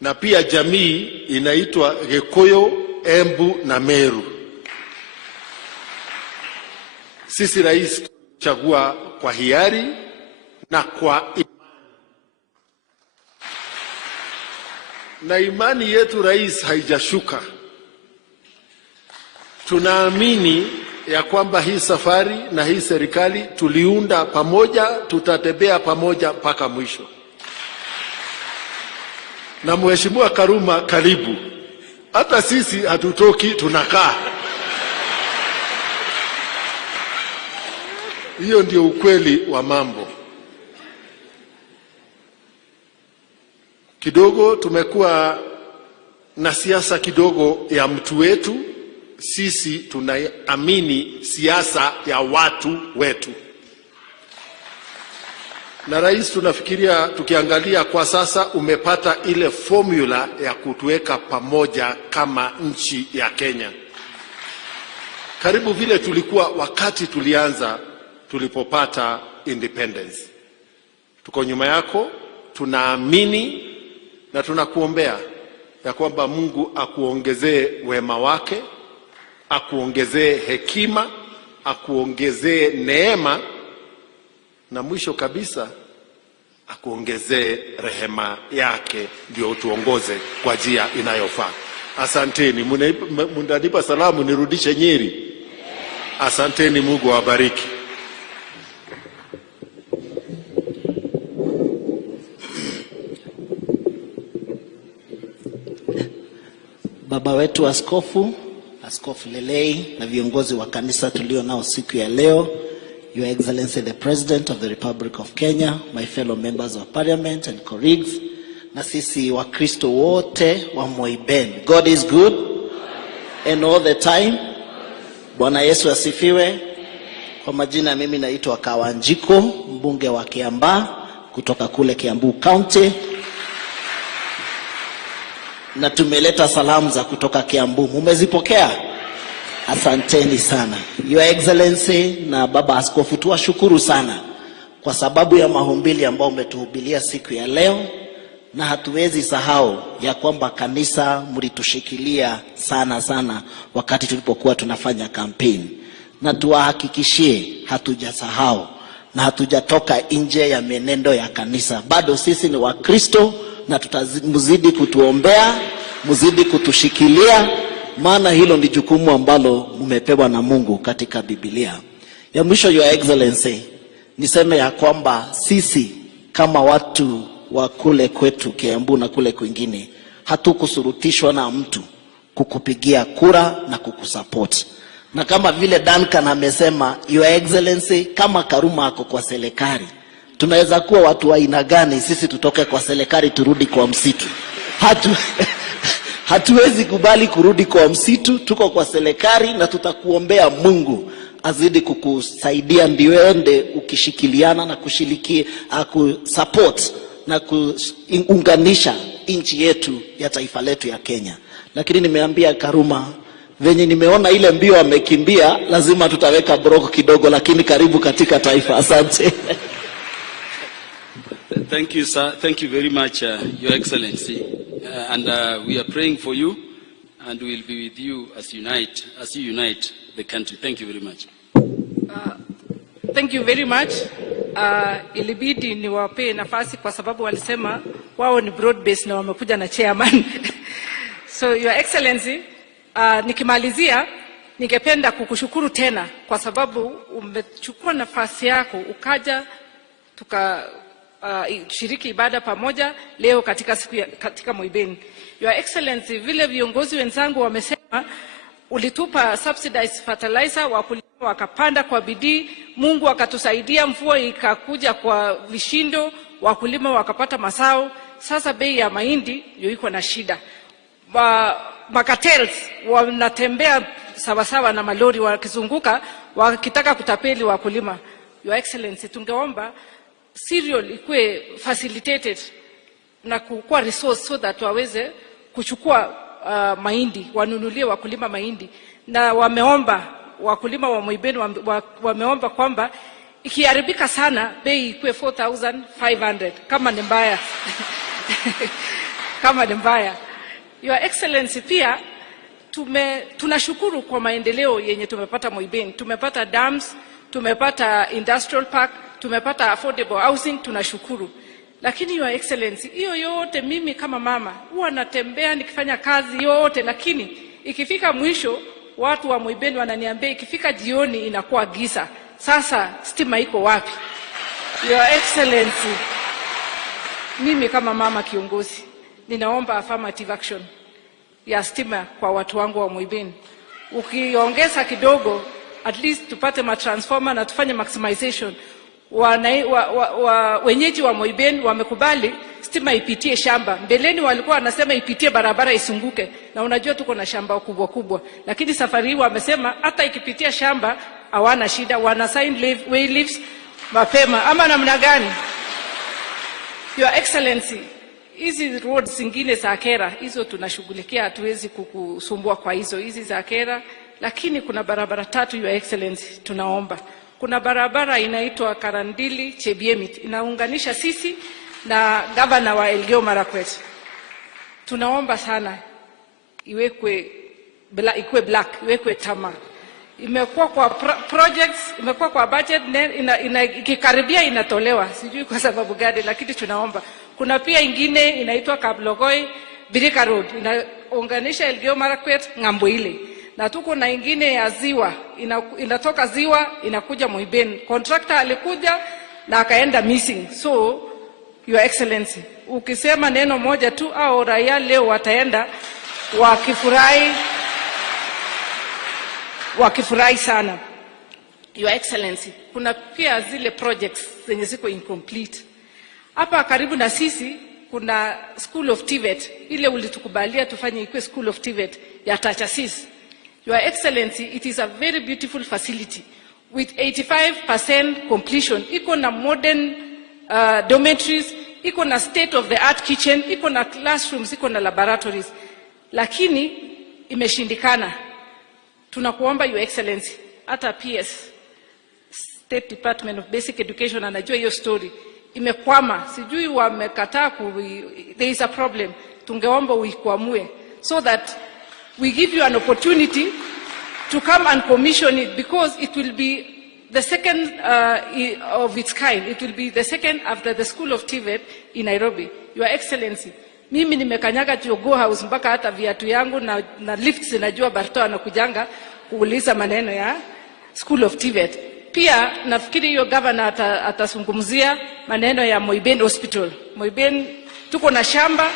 na pia jamii inaitwa Gikuyu, Embu na Meru. Sisi rais chagua kwa hiari na kwa imani. Na imani yetu rais haijashuka. Tunaamini ya kwamba hii safari na hii serikali tuliunda pamoja, tutatembea pamoja mpaka mwisho. Na Mheshimiwa Karuma, karibu. Hata sisi hatutoki, tunakaa. Hiyo ndio ukweli wa mambo. Kidogo tumekuwa na siasa kidogo ya mtu wetu. Sisi tunaamini siasa ya watu wetu. Na rais, tunafikiria tukiangalia kwa sasa umepata ile formula ya kutuweka pamoja kama nchi ya Kenya. Karibu vile tulikuwa wakati tulipopata independence. Tuko nyuma yako, tunaamini na tunakuombea ya kwamba Mungu akuongezee wema wake, akuongezee hekima, akuongezee neema, na mwisho kabisa akuongezee rehema yake, ndio utuongoze kwa njia inayofaa. Asanteni. Mnanipa salamu nirudishe Nyeri? Asanteni, Mungu awabariki. Baba wetu Askofu Lelei na viongozi wa kanisa tulio nao siku ya leo, Your Excellency the President of the Republic of Kenya, my fellow members of Parliament and colleagues, na sisi wa Kristo wote wa Moiben. God is good and all the time. Bwana Yesu asifiwe. Kwa majina mimi naitwa Kawanjiko, mbunge wa Kiambaa kutoka kule Kiambu County. Na tumeleta salamu za kutoka Kiambu. Mumezipokea? Asanteni sana. Your Excellency na Baba Askofu, tuwashukuru sana kwa sababu ya mahumbili ambao umetuhubilia siku ya leo, na hatuwezi sahau ya kwamba kanisa mlitushikilia sana wakati tulipokuwa tunafanya kampeni, na tuwahakikishie hatujasahau na hatujatoka nje ya menendo ya kanisa. Bado sisi ni Wakristo na tutazidi kutuombea, mzidi kutushikilia, maana hilo ni jukumu ambalo mmepewa na Mungu katika Biblia. Ya mwisho, Your Excellency, niseme ya kwamba sisi kama watu wa kule kwetu Kiambu na kule kwingine hatukusurutishwa na mtu kukupigia kura na kukusupport. Na kama vile Duncan amesema, Your Excellency, kama Karuma ako kwa serikali, tunaweza kuwa watu wa aina gani sisi tutoke kwa serikali turudi kwa msitu? Hatuwezi kubali kurudi kwa msitu. Kutoka kwa serikali, na tutakuombea Mungu azidi kukusaidia ndio ende ukishikiliana na kushiriki kusupport na kuunganisha nchi yetu ya taifa letu ya Kenya. Lakini nimeambia Karuma, venye nimeona ile mbio amekimbia, lazima tutaweka broko kidogo, lakini karibu katika taifa. Asante. Thank you, sir. Thank you very much, Your Excellency. And we are praying for you, and we will be with you as you unite the country. Thank you very much. Thank you very much. Ilibidi niwape nafasi kwa sababu walisema wao ni broad base na wamekuja na chairman. So Your Excellency, nikimalizia ningependa kukushukuru tena kwa sababu umechukua nafasi yako ukaja shiriki ibada pamoja leo katika Moiben. Your Excellency, vile viongozi wenzangu wamesema, ulitupa subsidized fertilizer, wakulima wakapanda kwa bidii, Mungu akatusaidia, mvua ikakuja kwa vishindo, wakulima wakapata mazao. Sasa bei ya mahindi ndio iko na shida. Makatels wanatembea sawasawa na malori wakizunguka wakitaka kutapeli wakulima. Your Excellency, tungeomba cereal ikuwe facilitated na kukuwa resource so that waweze kuchukua mahindi, wanunulie wakulima mahindi. Na wameomba wakulima wa Moiben wameomba kwamba ikiharibika sana bei ikuwe 4,500 kama ni mbaya. Kama ni mbaya. Your Excellency, pia tunashukuru kwa maendeleo yenye tumepata Moiben. Tumepata dams, tumepata industrial park, tumepata affordable housing, tunashukuru. Lakini Your Excellency, hiyo yote mimi kama mama huwa natembea nikifanya kazi yote, lakini ikifika mwisho watu wa Moibeni wananiambia ikifika jioni inakuwa giza. Sasa stima iko wapi? Your Excellency, mimi kama mama kiongozi ninaomba affirmative action ya stima kwa watu wangu wa Moibeni. Ukiongeza kidogo, at least tupate matransformer na tufanye maximization. Wenyeji wa Moibeni wamekubali stima ipitie shamba. Mbeleni walikuwa wanasema ipitie barabara isunguke, na unajua tuko na shamba kubwa kubwa, lakini safari hii wamesema hata ikipitia shamba hawana shida, wana sign way leaves mapema. Ama namna gani? Your Excellency, hizi roads zingine za kera hizo tunashughulikia, hatuwezi kukusumbua kwa hizi za kera, lakini kuna barabara 3 Your Excellency tunaomba. Kuna barabara inaitwa Karandili Chebiemit, inaunganisha sisi na governor wa Elgeyo Marakwet. Tunaomba sana iwekwe black, iwekwe tama. Imekuwa kwa projects, imekuwa kwa budget, ikikaribia inatolewa, sijui kwa sababu gani, lakini tunaomba. Kuna pia ingine inaitwa Kablogoi Birika Road, inaunganisha Elgeyo Marakwet ngambo ile. Na tuko na ingine ya Ziwa, inatoka Ziwa inakuja Moibeni. Contractor alikuja na akaenda missing. So Your Excellency, ukisema neno moja tu au raia leo wataenda wakifurahi sana. Your Excellency, kuna pia zile projects zenye ziko incomplete. Hapa karibu na sisi kuna School of TVET, ile ulitukubalia tufanye ikwe School of TVET ya Tachasis. Your Excellency, it is a very beautiful facility with 85% completion. Iko na modern dormitories, iko na state of the art kitchen, iko na classrooms, iko na laboratories. Lakini imeshindikana. Tunakuomba Your Excellency, hata PS State Department of Basic Education anajua hiyo story. Imekwama, sijui wamekataa there is a problem. Tungeomba uikwamue so that we give you an opportunity to come and commission it, because it will be the second of its kind. It will be the second after the School of TVET in Nairobi. Your Excellency, mimi nimekanyaga Jogo House mpaka hata viatu yangu na lifts najua Barto anakujanga kuuliza maneno ya School of TVET. Pia nafikiri hiyo governor atazungumzia maneno ya Moibeni Hospital. Moibeni tuko na shamba,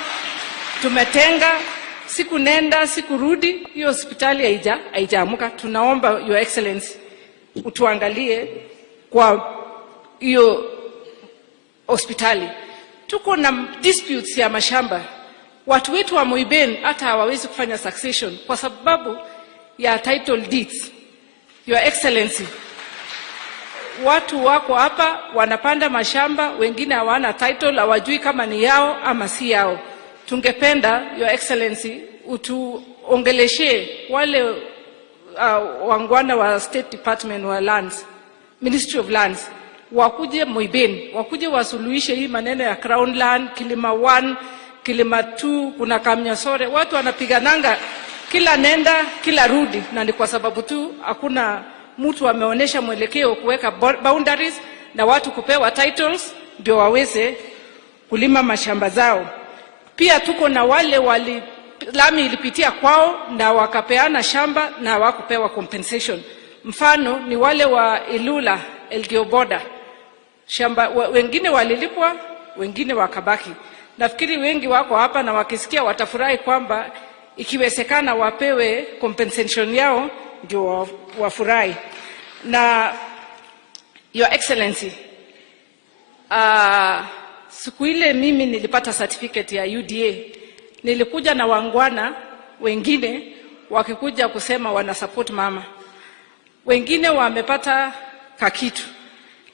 tumetenga, siku nenda siku rudi, hiyo hospitali haijaamka. Tunaomba Your Excellency utuangalie kwa hiyo hospitali. Tuko na disputes ya mashamba. Watu wetu wa Moibeni hata hawawezi kufanya succession kwa sababu ya title deeds. Your Excellency, watu wako hapa wanapanda mashamba, wengine hawana title, hawajui kama ni yao ama si yao. Tungependa Your Excellency utuongeleshe wale wangwana wa State Department wa Lands, Ministry of Lands, wakuje Moibeni, wakuje wasuluhishe hii maneno ya Crown Land, Kilima 1, Kilima 2, kuna Kamnyasore. Watu wanapigananga kila nenda kila rudi, na ni kwa sababu tu hakuna mtu ameonesha mwelekeo kuweka boundaries na watu kupewa titles ndio waweze kulima mashamba zao. Pia tuko na wale lami ilipitia kwao na wakapeana shamba na hawakupewa compensation. Mfano ni wale wa Ilula Elgeyo Border, shamba wengine walilipwa, wengine wakabaki. Nafikiri wengi wako hapa na wakisikia watafurahi kwamba ikiwezekana wapewe compensation yao ndio wafurahi. Na Your Excellency, siku ile mimi nilipata certificate ya UDA, nilikuja na wangwana wengine wakikuja kusema wana support mama. Wengine wamepata kakitu,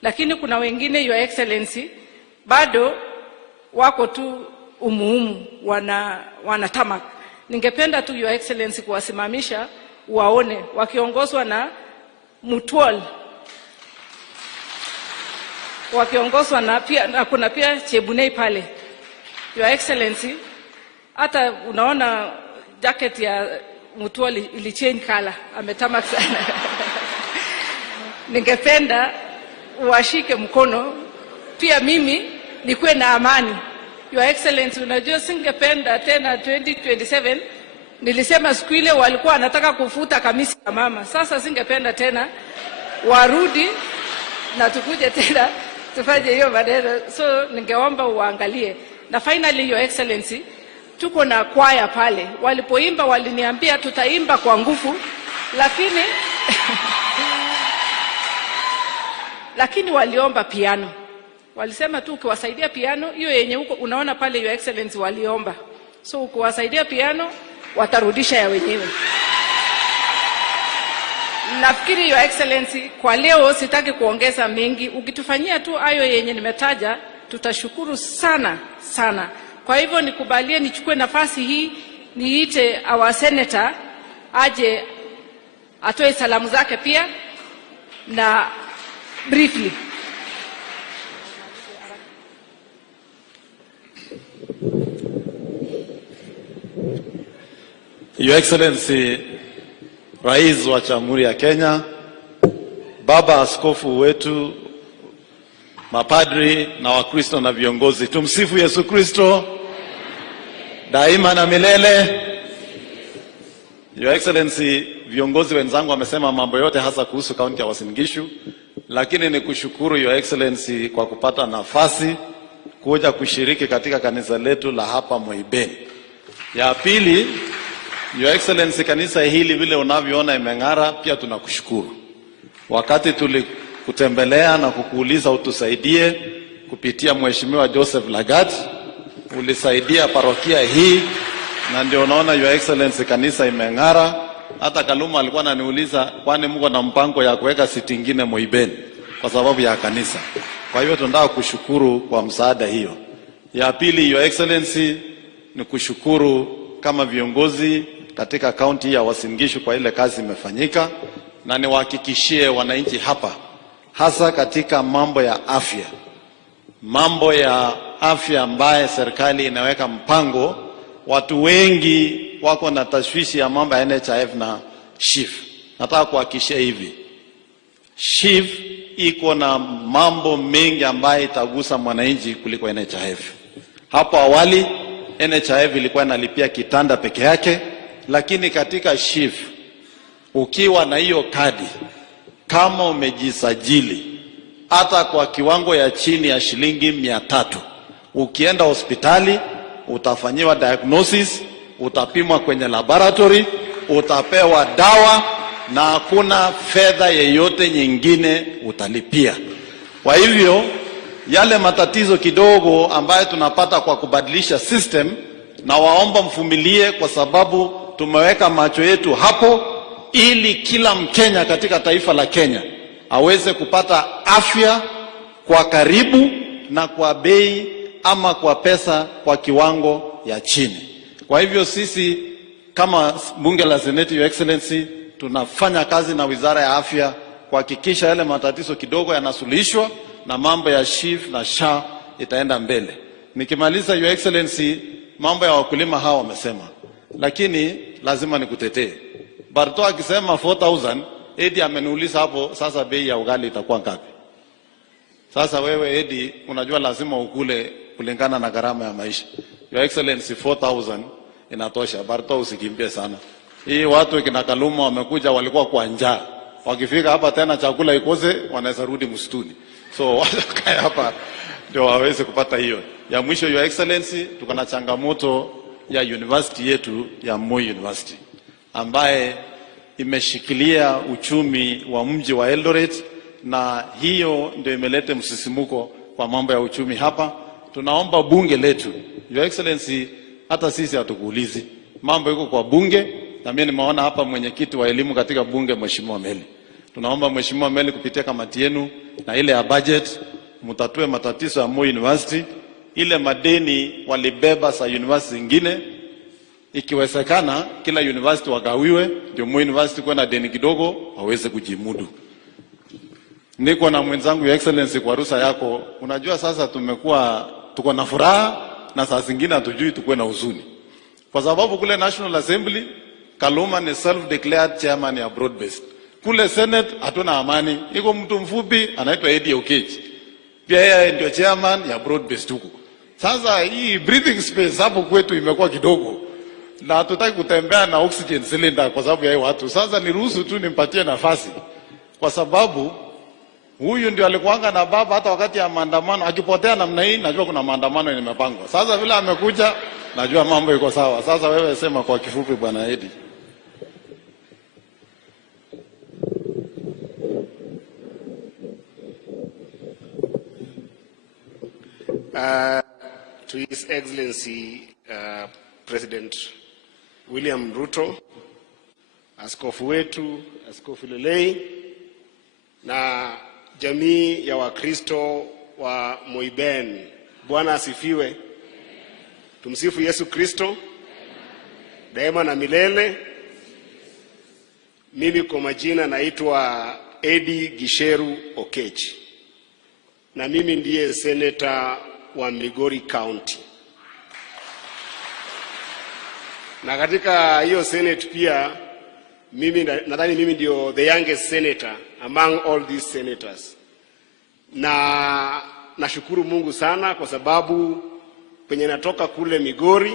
lakini kuna wengine Your Excellency bado wako tu umuumu, wanatamak. Ningependa tu Your Excellency kuwasimamisha waone wakiongozwa na Mutual, wakiongozwa na pia na kuna pia Chebunei pale. Your Excellency, hata unaona jacket ya Mutual ili change color, ametamak sana. ningependa uwashike mkono pia mimi nikuwe na amani. Your Excellency, unajua singependa tena 2027, nilisema siku ile walikuwa wanataka kufuta kamisi ya mama. Sasa singependa tena warudi na tukuje tena tufanye hiyo maneno. So ningeomba uangalie. Na finally, Your Excellency, tuko na kwaya pale. Walipoimba waliniambia tutaimba kwa nguvu, lakini lakini waliomba piano. Walisema tu ukiwasaidia piano, hiyo yenye huko unaona pale Your Excellency waliomba. So ukiwasaidia piano, watarudisha ya wenyewe. Nafikiri Your Excellency, kwa leo sitaki kuongeza mengi. Ukitufanyia tu hayo yenye nimetaja, tutashukuru sana sana. Kwa hivyo nikubalie nichukue nafasi hii niite our senator aje atoe salamu zake pia na briefly. Your Excellency, Rais wa Jamhuri ya Kenya, Baba Askofu wetu, mapadri na Wakristo na viongozi, tumsifu Yesu Kristo daima na milele. Your Excellency, viongozi wenzangu wamesema mambo yote hasa kuhusu kaunti ya Uasin Gishu, lakini ni kushukuru Your Excellency kwa kupata nafasi kuja kushiriki katika kanisa letu la hapa Moibeni. Ya pili, Your Excellency, kanisa hili vile unavyoona imeng'ara, pia tunakushukuru. Wakati tulikutembelea na kukuuliza utusaidie kupitia Mheshimiwa Joseph Lagat, ulisaidia parokia hii na ndio unaona Your Excellency kanisa imeng'ara. Hata Kaluma alikuwa ananiuliza kwani mko na mpango ya kuweka siti nyingine Moibeni kwa sababu ya kanisa. Kwa hivyo tunataka kushukuru kwa msaada hiyo. Ya pili, Your Excellency, ni kushukuru kama viongozi katika kaunti ya Uasin Gishu kwa ile kazi imefanyika, na niwahakikishie wananchi hapa hasa katika mambo ya afya. Mambo ya afya ambaye serikali inaweka mpango, watu wengi wako na tashwishi ya mambo ya NHIF na SHIF. Nataka kuhakikishia hivi, SHIF iko na mambo mengi ambaye itagusa mwananchi kuliko NHIF. Hapo awali NHIF ilikuwa inalipia kitanda peke yake, lakini katika SHIF ukiwa na hiyo kadi, kama umejisajili hata kwa kiwango ya chini ya shilingi 300, ukienda hospitali utafanyiwa diagnosis, utapimwa kwenye laboratory, utapewa dawa na hakuna fedha yeyote nyingine utalipia. Kwa hivyo yale matatizo kidogo ambayo tunapata kwa kubadilisha system, na waomba mvumilie, kwa sababu tumeweka macho yetu hapo ili kila Mkenya katika taifa la Kenya aweze kupata afya kwa karibu na kwa bei ama kwa pesa kwa kiwango ya chini. Kwa hivyo sisi kama bunge la Seneti, Your Excellency, tunafanya kazi na Wizara ya Afya kuhakikisha yale matatizo kidogo yanasuluhishwa na mambo ya SHIF na SHA itaenda mbele. Nikimaliza, Your Excellency, mambo ya wakulima hawa wamesema, lakini lazima nikutetee. Barto akisema 4,000, Edi ameniuliza hapo, sasa bei ya ugali itakuwa ngapi? Sasa wewe Edi, unajua lazima ukule kulingana na gharama ya maisha. Your Excellency, 4,000 inatosha. Barto usikimbie sana. Hii watu kina Kaluma wamekuja walikuwa kwa njaa. Wakifika hapa tena chakula ikose, wanaweza rudi msituni. So wakae hapa ndio waweze kupata hiyo. Ya mwisho, Your Excellency, tuko na changamoto ya university yetu ya Moi University ambaye imeshikilia uchumi wa mji wa Eldoret, na hiyo ndio imeleta msisimuko kwa mambo ya uchumi hapa. Tunaomba bunge letu, Your Excellency, hata sisi hatukuulizi, mambo iko kwa bunge, na mimi nimeona hapa mwenyekiti wa elimu katika bunge Mheshimiwa Meli. Tunaomba Mheshimiwa Meli kupitia kamati yenu na ile ya budget mtatue matatizo ya Moi University. Ile madeni walibeba sa university zingine, ikiwezekana kila university wagawiwe, ndio Moi University kwa na deni kidogo waweze kujimudu. Niko na mwenzangu Your Excellency, kwa ruhusa yako, unajua sasa tuko na furaha na saa zingine hatujui tukue na huzuni, kwa sababu kule National Assembly Kaluma ni self declared chairman ya broad based. Kule Senate hatuna amani. Iko mtu mfupi anaitwa Eddie Okech. Pia yeye ndio chairman ya broad based huko. Sasa hii breathing space hapo kwetu imekuwa kidogo. Na hatutaki kutembea na oxygen cylinder kwa sababu ya watu. Sasa niruhusu tu nimpatie nafasi. Kwa sababu huyu ndio alikuanga na baba hata wakati ya maandamano. Akipotea namna hii najua kuna maandamano yamepangwa. Sasa vile amekuja najua mambo iko sawa. Sasa wewe sema kwa kifupi bwana Eddie. To His Excellency President William Ruto, askofu wetu, askofu Lelei, na jamii ya Wakristo wa Moiben. Bwana asifiwe. Tumsifu Yesu Kristo. Daima na milele. Mimi kwa majina naitwa Eddie Gisheru Okech. Na mimi ndiye senator wa Migori County. Na katika hiyo Senate pia mimi nadhani mimi ndio the youngest senator among all these senators. Na nashukuru Mungu sana kwa sababu penye natoka kule Migori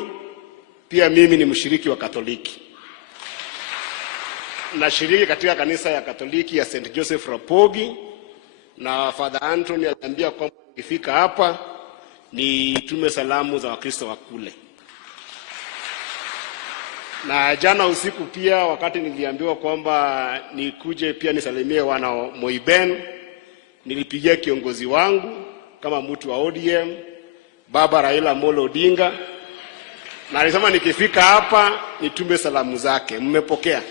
pia mimi ni mshiriki wa Katoliki. Nashiriki katika kanisa ya Katoliki ya St. Joseph Rapogi, na Father Anthony aliambia kwamba nikifika hapa ni tume salamu za Wakristo wa kule. Na jana usiku pia wakati niliambiwa kwamba nikuje pia nisalimie wana Moiben, nilipigia kiongozi wangu kama mtu wa ODM, Baba Raila Amolo Odinga, na alisema nikifika hapa nitume salamu zake. Mmepokea?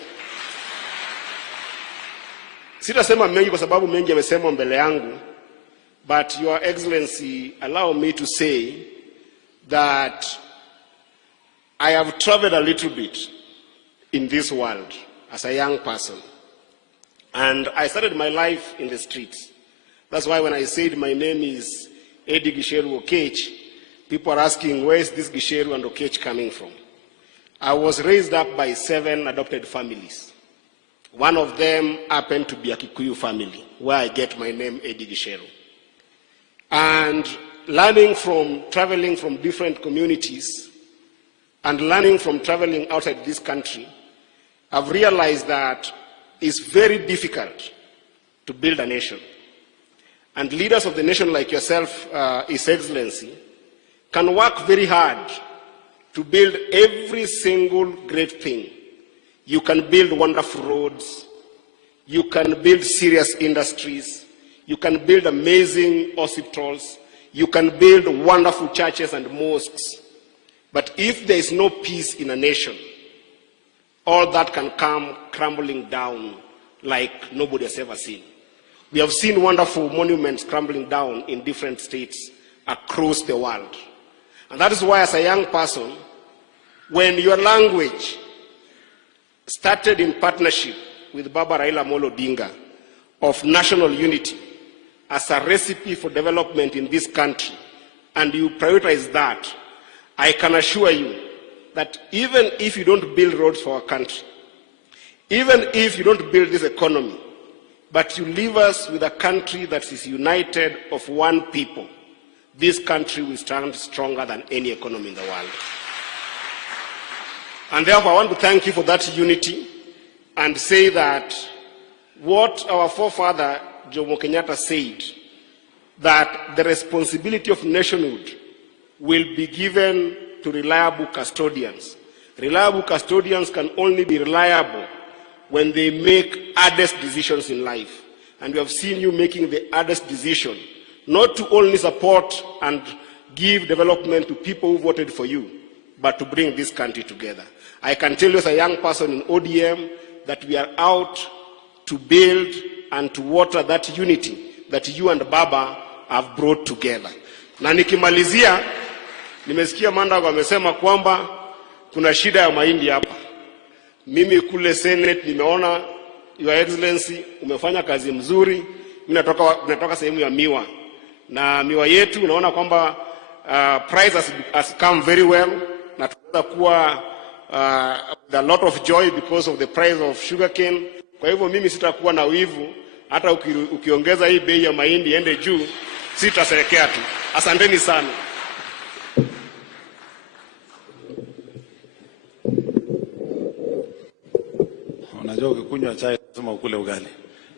Sitasema mengi kwa sababu mengi yamesemwa mbele yangu, but Your Excellency, allow me to say that I have traveled a little bit in this world as a young person, and I started my life in the streets. That's why when I said my name is Eddie Gisheru Okech, people are asking, where is this Gisheru and Okech coming from? I was raised up by 7 adopted families. One of them happened to be a Kikuyu family, where I get my name, Eddie Gisheru. And traveling from different communities, and learning from traveling outside this country, I've realized that it's very difficult to build a nation. And leaders of the nation like yourself, His Excellency, can work very hard to build every single great thing. You can build wonderful roads. You can build serious industries. You can build amazing hospitals. You can build wonderful churches and mosques. But if there is no peace in a nation, all that can come crumbling down like nobody has ever seen. We have seen wonderful monuments crumbling down in different states across the world. And that is why, as a young person, when your language started in partnership with Baba Raila Amolo Odinga of national unity as a recipe for development in this country, and you prioritize that, I can assure you that even if you don't build roads for our country, even if you don't build this economy, but you leave us with a country that is united of one people, this country will stand stronger than any economy in the world. And therefore, I want to thank you for that unity and say that what our forefather Jomo Kenyatta said, that the responsibility of nationhood will be given to reliable custodians. Reliable custodians can only be reliable when they make hardest decisions in life. And we have seen you making the hardest decision, not to only support and give development to people who voted for you, but to bring this country together. I can tell you as a young person in ODM that we are out to build and to water that unity that you and Baba have brought together. Na nikimalizia, nimesikia Mandago amesema kwamba kuna shida ya mahindi hapa. Mimi kule Senate nimeona Your Excellency umefanya kazi mzuri. Mimi natoka sehemu ya miwa. Na miwa yetu unaona kwamba price has come very well, na tunaweza kuwa with a lot of joy because of the price of sugarcane. Kwa hivyo mimi sitakuwa na wivu, hata ukiongeza hii bei ya mahindi ende juu, sitaserekea tu. Asanteni sana. Unajua ukikunywa chai lazima ukule ugali.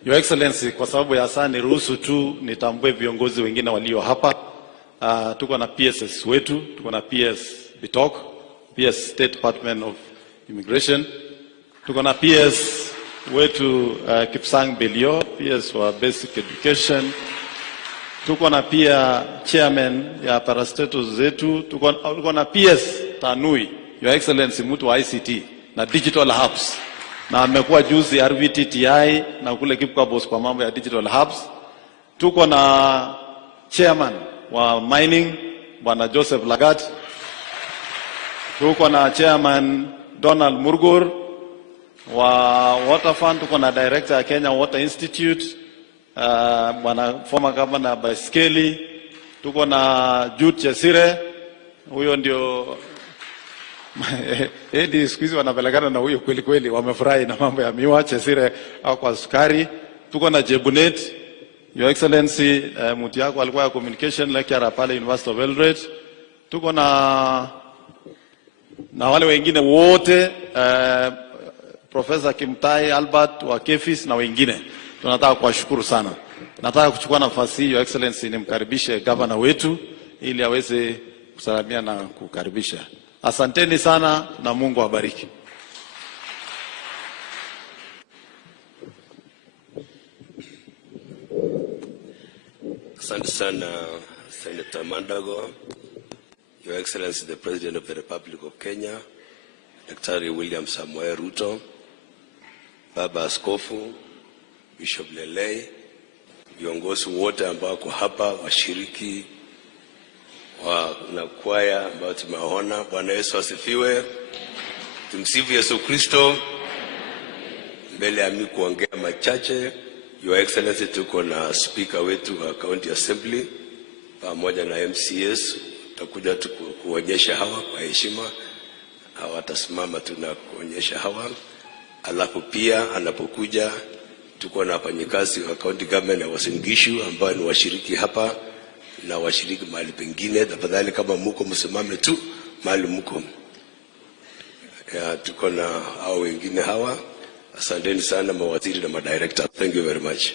Your Excellency, kwa sababu ya saa niruhusu tu nitambue viongozi wengine walio hapa. Tuko na PSS wetu, tuko na PS Bitok, PS State Department of Immigration. Tuko na PS wetu Kipsang Belio, PS wa Basic Education. Tuko na pia chairman ya parastatus zetu. Tuko na PS Tanui, Your Excellency, mtu wa ICT na digital hubs. Na amekuwa juzi RVTTI na kule Kipkabos kwa mambo ya digital hubs. Tuko na chairman wa mining Bwana Joseph Lagat. Tuko na chairman Donald Murgur wa Water Fund. Tuko na director ya Kenya Water Institute Bwana former governor Baiskeli. Tuko na Jude Chesire, huyo ndio Edi siku hizi wanapelekana na huyo kweli kweli, wamefurahi na mambo ya miwa Chesire au kwa sukari. Tuko na Jebunet, Your Excellency, mtu yako alikuwa ya communication lecturer pale University of Eldoret. Tuko na wale wengine wote, Professor Kimtai Albert wa Kefis na wengine. Tunataka kuwashukuru sana. Nataka kuchukua nafasi hii, Your Excellency, nimkaribishe governor wetu ili aweze kusalamia na kukaribisha. Asanteni sana na Mungu awabariki. Asante sana Senator Mandago, Your Excellency the President of the Republic of Kenya, Daktari William Samoei Ruto, Baba Askofu, Bishop Lelei, viongozi wote ambao wako hapa, washiriki na kwaya ambao tumeona. Bwana Yesu asifiwe. Tumsifu Yesu Kristo. Mbele ya mimi kuongea machache, Your Excellency, tuko na speaker wetu wa County Assembly pamoja na MCS. Tutakuja kuonyesha hawa kwa heshima. Hawatasimama tunakuonyesha hawa. Alafu pia anapokuja tuko na wafanyikazi wa county government ya Uasin Gishu ambao ni washiriki hapa na washiriki mahali pengine. Tafadhali kama mko msimame tu mahali mko. Tuko na hao wengine hawa. Asanteni sana mawaziri na madirector. Thank you very much.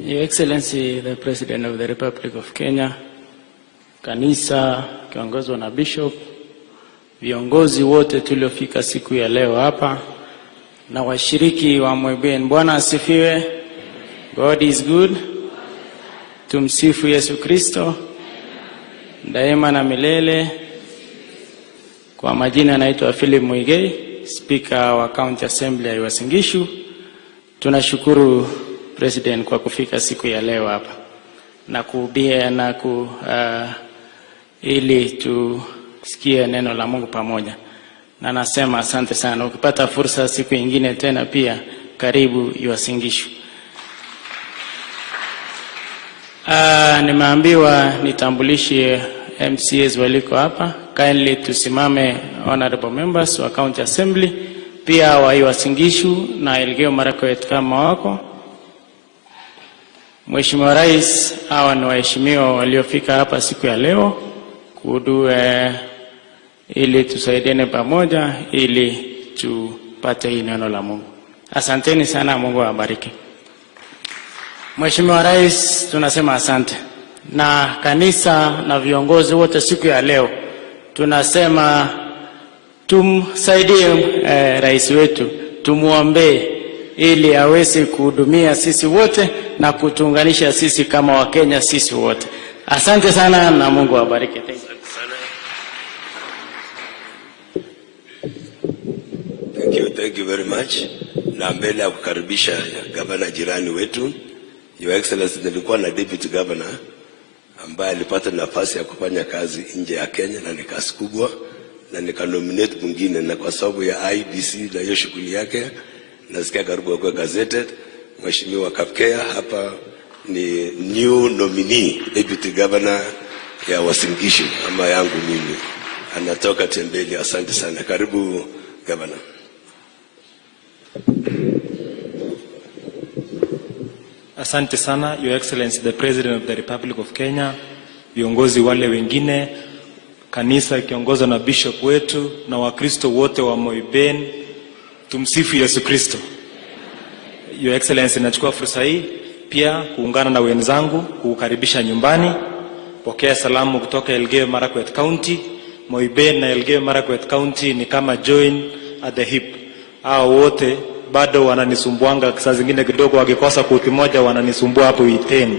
Your Excellency the President of the Republic of Kenya, kanisa kiongozwa na Bishop, viongozi wote tuliofika siku ya leo hapa na washiriki wa Mweben, Bwana asifiwe. God is good. Tumsifu Yesu Kristo daima na milele. Kwa majina naitwa Philip Muigei, Speaker wa County Assembly ya Uasin Gishu. Tunashukuru President kwa kufika siku ya leo hapa na kuhubiri na ili tusikie neno la Mungu pamoja. Na nasema asante sana. Ukipata fursa siku nyingine tena pia karibu Uasin Gishu. Nimeambiwa nitambulishe MCAs waliko hapa. Kindly tusimame, honorable members wa County Assembly, pia wa Uasin Gishu na Elgeyo Marakwet kama wako. Mheshimiwa Rais, hawa ni waheshimiwa waliofika hapa siku ya leo ili tusaidiane pamoja ili tupate hii neno la Mungu. Asanteni sana, Mungu awabariki. Mheshimiwa Rais, tunasema asante. Na kanisa na viongozi wote siku ya leo tunasema tumsaidie rais wetu, tumuombe ili aweze kuhudumia sisi wote na kutuunganisha sisi kama Wakenya sisi wote. Asante sana na Mungu awabariki. Thank you very much. Na mbele ya kukaribisha gavana jirani wetu, Your Excellency, nilikuwa na deputy governor ambaye alipata nafasi ya kufanya kazi nje ya Kenya na ni kazi kubwa, na nikanominate mwingine, na kwa sababu ya IBC na hiyo shughuli yake nasikia karibu kwa gazetted. Mheshimiwa Kapkea hapa ni new nominee deputy governor ya Uasin Gishu ama yangu mimi. anatoka Tembeli. Asante sana. Karibu Gavana. Asante sana, Your Excellency the President of the Republic of Kenya, viongozi wale wengine, kanisa ikiongozwa na bishop wetu na Wakristo wote wa Moiben. Tumsifu Yesu Kristo. Your Excellency, nachukua fursa hii pia kuungana na wenzangu kukaribisha nyumbani. Pokea salamu kutoka Elgeyo Marakwet County. Moiben na Elgeyo Marakwet County ni kama join at the hip. Hao wote bado wananisumbuanga, saa zingine kidogo wakikosa koti moja wananisumbua hapo Iten.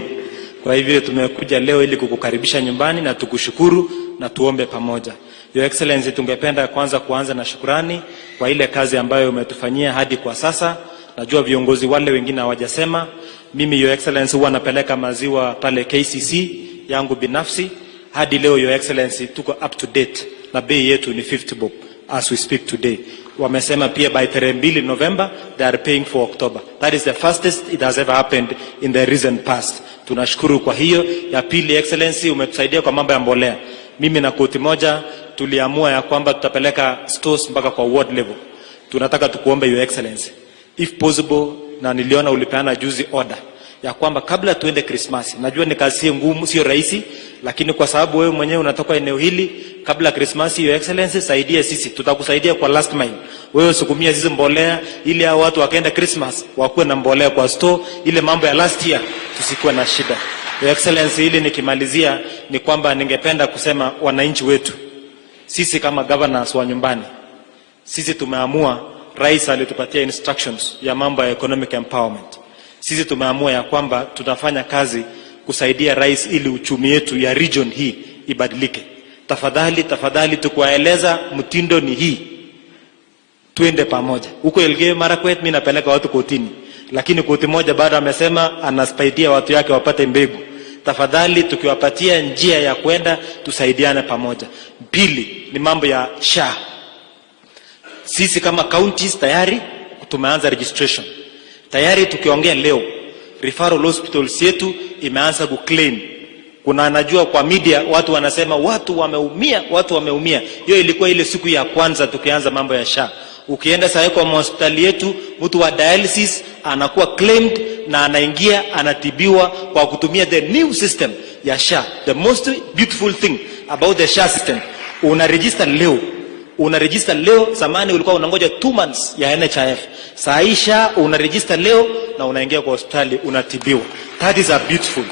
Kwa hivyo tumekuja leo ili kukukaribisha nyumbani na tukushukuru na tuombe pamoja. Your Excellency, tungependa kuanza na shukrani kwa ile kazi ambayo umetufanyia hadi kwa sasa. Najua viongozi wale wengine hawajasema. Mimi Your Excellency huwa napeleka maziwa pale KCC yangu binafsi. Hadi leo Your Excellency tuko up to date na bei yetu ni 50 bob as we speak today. Wamesema pia by 2 November they are paying for October. That is the fastest it has ever happened in the recent past. Tunashukuru kwa hiyo. Ya pili, Excellency, umetusaidia kwa mambo ya mbolea. Mimi na koti moja tuliamua ya kwamba tutapeleka stores mpaka kwa ward level. Tunataka tukuombe Your Excellency, if possible, na niliona ulipeana juzi order ya kwamba kabla tuende Christmas, najua ni kazi ngumu, sio rahisi, lakini kwa sababu wewe mwenyewe unatoka eneo hili, kabla Christmas, Your Excellency, saidia sisi, tutakusaidia kwa last mile. Wewe sukumia sisi mbolea ili hao watu wakaenda Christmas wakuwe na mbolea kwa store, ile mambo ya last year tusikuwe na shida. Your Excellency, ili nikimalizia ni kwamba ningependa kusema wananchi wetu, sisi kama governors wa nyumbani, sisi tumeamua, rais alitupatia instructions ya mambo ya economic empowerment. Sisi tumeamua ya kwamba tutafanya kazi kusaidia rais ili uchumi yetu ya region hii ibadilike. Tafadhali tukuwaeleza mtindo ni hii. Tuende pamoja. Huko Elgeyo Marakwet mimi napeleka watu kotini, lakini koti moja bado amesema anasaidia watu yake wapate mbegu. Tafadhali tukiwapatia njia ya kwenda tusaidiane pamoja. Pili ni mambo ya SHA. Sisi kama counties tayari tumeanza registration. Tayari tukiongea leo, referral hospitals yetu imeanza kuclaim. Kuna najua kwa media watu wanasema watu wameumia. Hiyo ilikuwa ile siku ya kwanza tukianza mambo ya SHA. Ukienda sasa kwa hospitali yetu, mtu wa dialysis anakuwa claimed na anaingia anatibiwa kwa kutumia the new system ya SHA. The most beautiful thing about the SHA system, unaregister leo, zamani ulikuwa unangoja 2 months ya NHIF. Saisha unaregister leo na unaingia kwa hospitali unatibiwa. That is a beautiful.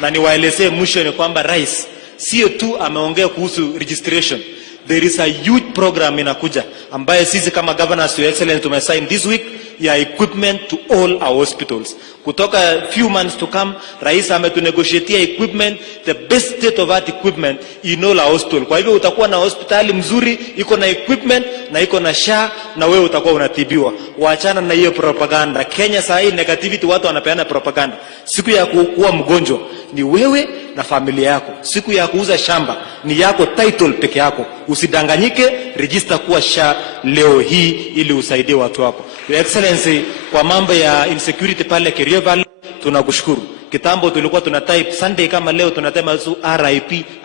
Na niwaelezee mwisho ni kwamba rais sio tu ameongea kuhusu registration. There is a huge program inakuja ambaye sisi kama governors, Your Excellency, tumesign this week ya equipment to all our hospitals. Kutoka few months to come, rais ametunegotiatea equipment, the best state of art equipment in all our hospital. Kwa hivyo utakuwa na hospitali mzuri, iko na equipment na iko na SHA, na wewe utakuwa unatibiwa. Waachana na hiyo propaganda. Kenya saa hii negativity, watu wanapeana propaganda. Siku ya kuwa mgonjwa ni wewe na familia yako. Siku ya kuuza shamba ni yako title peke yako. Usidanganyike, register kuwa SHA leo hii ili usaidie watu wako. Your Excellency, kwa mambo ya insecurity pale Kerio Valley tunakushukuru. Kitambo tulikuwa tunatype Sunday kama leo tunatema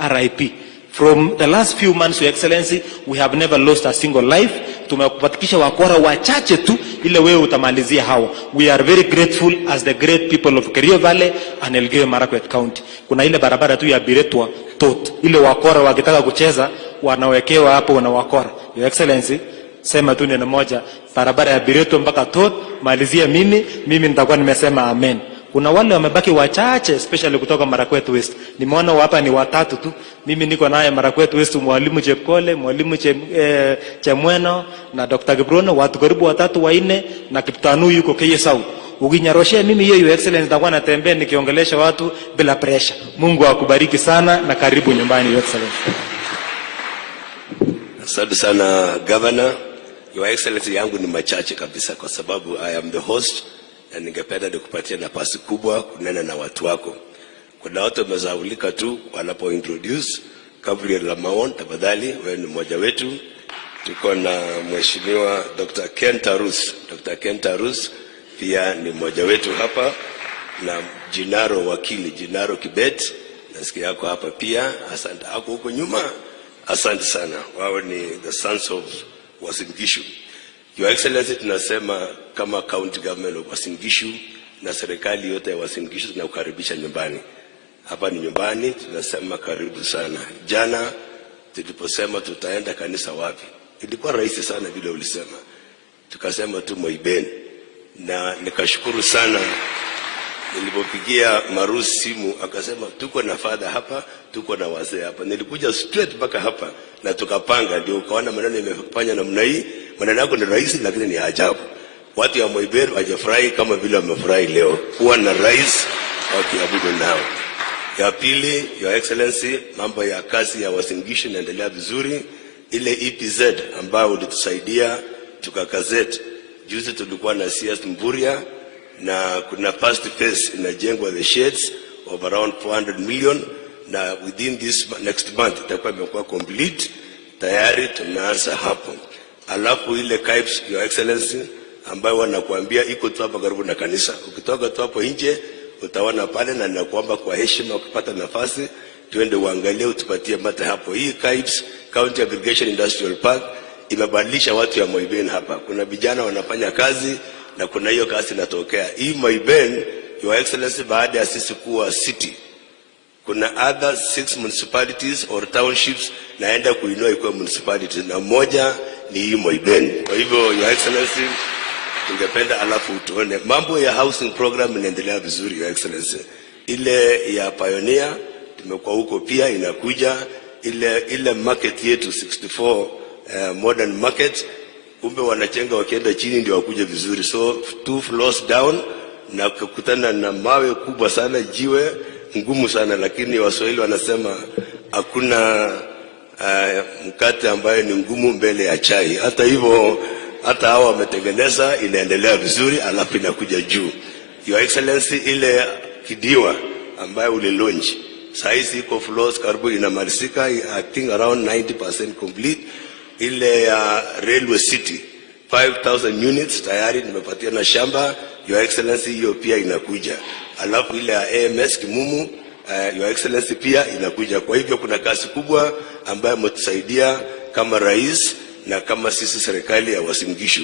RIP. From the last few months, Your Excellency, we have never lost a single life. Tumekupatikisha wakora wachache tu ile wewe utamalizia hawa. We are very grateful as the great people of Kerio Valley and Elgeyo Marakwet County. Kuna ile barabara tu ya Biretwa Tot, ile wakora wakitaka kucheza wanawekewa hapo na wakora. Your Excellency, sema tu neno moja, barabara ya Biretwa mpaka Tot, malizia mimi nitakuwa nimesema amen. Kuna wale wamebaki wachache, especially kutoka Marakwet West. Nimeona hapa ni watatu tu. Mimi niko naye Marakwet West, mwalimu Chepkole, mwalimu Chemweno na Dr. Gibrono, watu karibu 3 4, na Kiptanu yuko KSAU. Ukinyaroshia mimi hiyo, Your Excellency, nitakuwa natembea nikiongelesha watu bila pressure. Mungu akubariki sana na karibu nyumbani, Your Excellency. Asante sana Governor. Your Excellency, yangu ni machache kabisa kwa sababu I am the host. Na ningependa nikupatie nafasi kubwa kunena na watu wako. Kuna watu wamezaulika tu wanapo introduce. Gabriel Lamaon, tafadhali wewe ni mmoja wetu. Tuko na Mheshimiwa Dr. Ken Tarus. Dr. Ken Tarus pia ni mmoja wetu hapa, na Jinaro wakili Jinaro Kibet, nasikia yako hapa pia. Asante. Ako huko nyuma. Asante sana. Wao ni the sons of Uasin Gishu. Your Excellency, tunasema kama county government of Uasin Gishu na serikali yote ya Uasin Gishu tunakukaribisha nyumbani. Hapa ni nyumbani, tunasema karibu sana. Jana tuliposema tutaenda kanisa wapi, ilikuwa rahisi sana vile ulisema. Tukasema tu Moiben, na nikashukuru sana nilipopigia Marusi simu akasema tuko na father hapa, tuko na wazee hapa. Nilikuja straight mpaka hapa na tukapanga, ndio ukaona maneno yamefanya namna hii. Maneno yako ni rahisi lakini ni ajabu. Watu ya Moiben wajafurahi kama vile wamefurahi leo kuwa na rais wakiabudu nao. Ya pili, Your Excellency, mambo ya kazi ya Uasin Gishu inaendelea vizuri. Ile EPZ ambayo ulitusaidia tukakazet. Juzi tulikuwa na CS Mburia na kuna first phase inajengwa the sheds of around 400 million, na within this next month itakuwa imekuwa complete. Tayari tunaanza hapo. Alafu ile KIPES, Your Excellency, ambayo wanakuambia iko tu hapa karibu na kanisa. Ukitoka tu hapo nje utaona pale, na ninakuomba kwa heshima ukipata nafasi tuende uangalie, utupatie mate hapo. Hii KIPES, County Aggregation Industrial Park, imebadilisha watu ya Moiben hapa. Kuna vijana wanafanya kazi na kuna hiyo kazi inatokea. Hii Moiben, Your Excellency, baada ya sisi kuwa city, kuna other 6 municipalities or townships naenda kuinua ikuwa municipalities, na moja ni hii Moiben. Kwa hivyo Your Excellency, ningependa alafu tuone mambo ya housing program inaendelea vizuri. Your Excellency, ile ya Pioneer tumekuwa huko pia inakuja. Ile market yetu 64 modern market, kumbe wanachenga wakienda chini ndio wakuje vizuri. So 2 floors down na kukutana na mawe kubwa sana, jiwe ngumu sana, lakini Waswahili wanasema hakuna mkate ambayo ni ngumu mbele ya chai. Hata hivyo, hata hao wametengeneza, inaendelea vizuri, alafu inakuja juu. Your Excellency, ile Kidiwa ambayo ulilaunch saizi iko floors karibu inamalizika, I think around 90% complete. Ile ya Railway City 5,000 units tayari nimepatia na shamba. Your Excellency, hiyo pia inakuja. Alafu ile ya AMS Kimumu, Your Excellency, pia inakuja. Kwa hivyo kuna kazi kubwa ambayo mtusaidia kama rais na kama sisi serikali ya Uasin Gishu.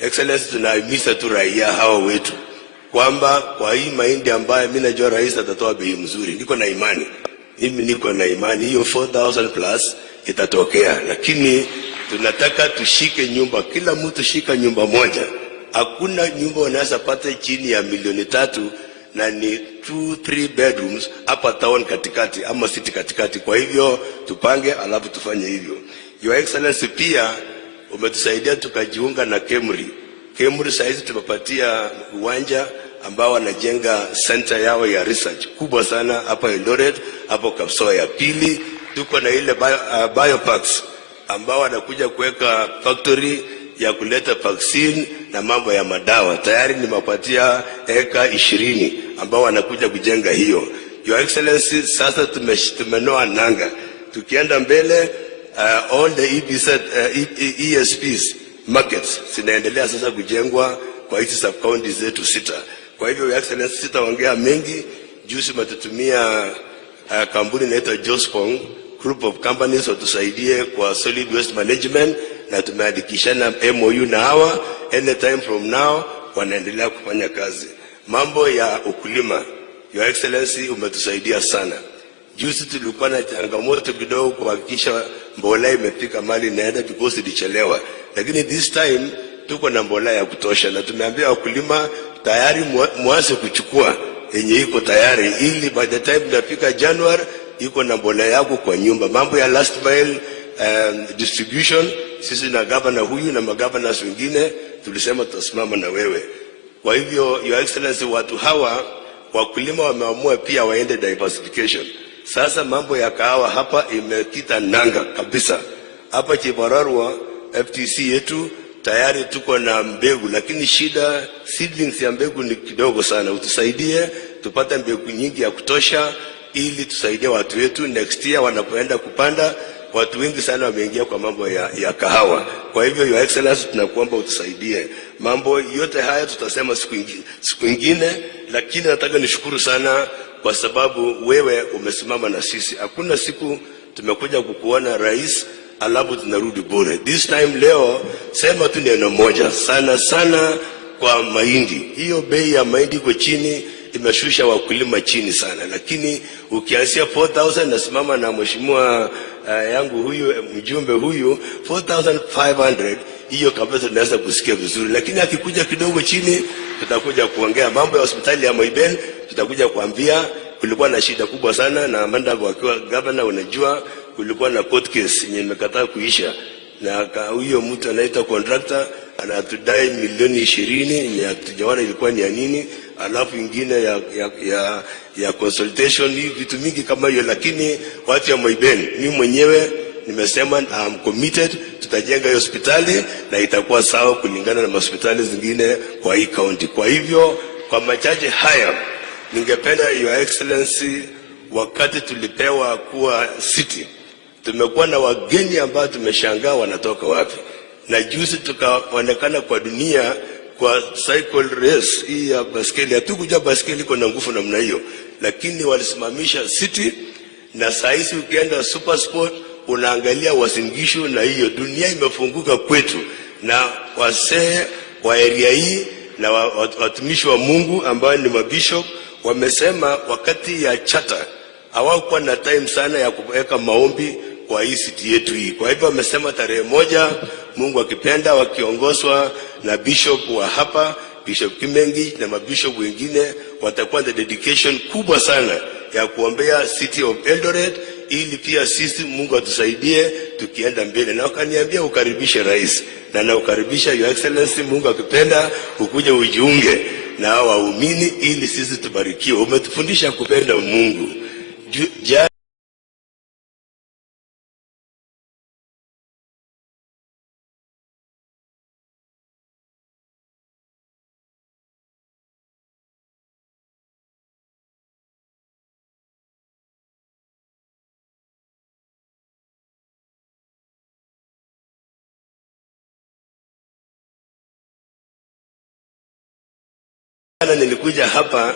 Excellency, tunahimiza tu raia hao wetu kwamba kwa hii mahindi ambayo mimi najua rais atatoa bei mzuri, niko na imani. Mimi niko na imani hiyo 4,000 plus itatokea, lakini tunataka tushike nyumba, kila mtu shika nyumba moja. Hakuna nyumba unaweza pata chini ya 3 million na ni 2-3 bedrooms hapa town katikati ama city katikati. Kwa hivyo tupange alafu tufanye hivyo. Your Excellency, pia umetusaidia tukajiunga na Kemri saizi tumepatia uwanja ambao wanajenga center yao ya research kubwa sana hapa Eldoret, hapo Kapsoya. Pili, tuko na ile bioparks ambao wanakuja kuweka factory ya kuleta vaccine na mambo ya madawa. Tayari nimepatia eka 20 ambao wanakuja kujenga hiyo. Your Excellency, sasa tumenoa nanga. Tukienda mbele, all the ESPs markets zinaendelea sasa kujengwa kwa hizi sub counties zetu 6. Kwa hivyo Your Excellency, sitaongea mengi. Juzi matutumia kampuni inaitwa Jospong group of companies watusaidie kwa solid waste management, na tumeandikishana MOU na hawa. Anytime from now wanaendelea kufanya kazi. Mambo ya ukulima, Your Excellency, umetusaidia sana. Juzi tulikuwa na changamoto kidogo kuhakikisha mbolea imefika mali naenda because ilichelewa, lakini this time tuko na mbolea ya kutosha, na tumeambia wakulima tayari mwanze kuchukua yenye iko tayari, ili by the time tunafika January iko na mbolea yako kwa nyumba. Mambo ya last mile distribution, sisi na governor huyu na magavana wengine tulisema tutasimama na wewe. Kwa hivyo Your Excellency, watu hawa wakulima wameamua pia waende diversification. Sasa mambo ya kahawa hapa imekita nanga kabisa. Hapa Chibararwa FTC yetu tayari tuko na mbegu, lakini shida seedlings ya mbegu ni kidogo sana. Utusaidie tupate mbegu nyingi ya kutosha ili tusaidie watu wetu next year wanapoenda kupanda. Watu wengi sana wameingia kwa mambo ya kahawa. Kwa hivyo Your Excellency, tunakuomba utusaidie. Mambo yote haya tutasema siku nyingine, lakini nataka nishukuru sana kwa sababu wewe umesimama na sisi. Hakuna siku tumekuja kukuona rais, alafu tunarudi bure. This time leo sema tu neno moja, sana sana kwa mahindi. Hiyo bei ya mahindi kwa chini imeshusha wakulima chini sana, lakini ukianzia 4,000, nasimama na mheshimiwa yangu huyu mjumbe huyu 4,500, hiyo kabisa tunaweza kusikia vizuri, lakini akikuja kidogo chini tutakuja kuongea mambo ya hospitali ya Moiben. Tutakuja kuambia kulikuwa na shida kubwa sana na Mandago akiwa governor, unajua kulikuwa na court case yenye imekataa kuisha, na huyo mtu anaita contractor anatudai milioni 20 ya tujaona ilikuwa ni ya nini, alafu ingine ya consultation, ni vitu mingi kama hiyo. Lakini watu ya Moiben, mimi mwenyewe nimesema I'm committed, tutajenga hiyo hospitali na itakuwa sawa kulingana na hospitali zingine kwa hii county. Kwa hivyo kwa machache haya ningependa Your Excellency, wakati tulipewa kuwa city, tumekuwa na wageni ambao tumeshangaa wanatoka wapi, na juzi tukaonekana kwa dunia kwa cycle race hii ya baskeli. Hatukujua baskeli iko na nguvu namna hiyo, lakini walisimamisha city, na saizi ukienda super sport unaangalia Uasin Gishu, na hiyo dunia imefunguka kwetu. Na wasee wa area hii na watumishi wa Mungu ambao ni mabishop wamesema wakati ya chata hawakuwa na time sana ya kuweka maombi kwa hii city yetu hii. Kwa hivyo wamesema tarehe 1, Mungu akipenda, wakiongozwa na bishop wa hapa, Bishop Kimengi na mabishop wengine, watakuwa na dedication kubwa sana ya kuombea city of Eldoret, ili pia sisi Mungu atusaidie tukienda mbele. Na wakaniambia ukaribishe rais, na naukaribisha Your Excellency, Mungu akipenda ukuje ujiunge na waumini ili sisi tubarikiwe. Umetufundisha kupenda Mungu. Nilikuja hapa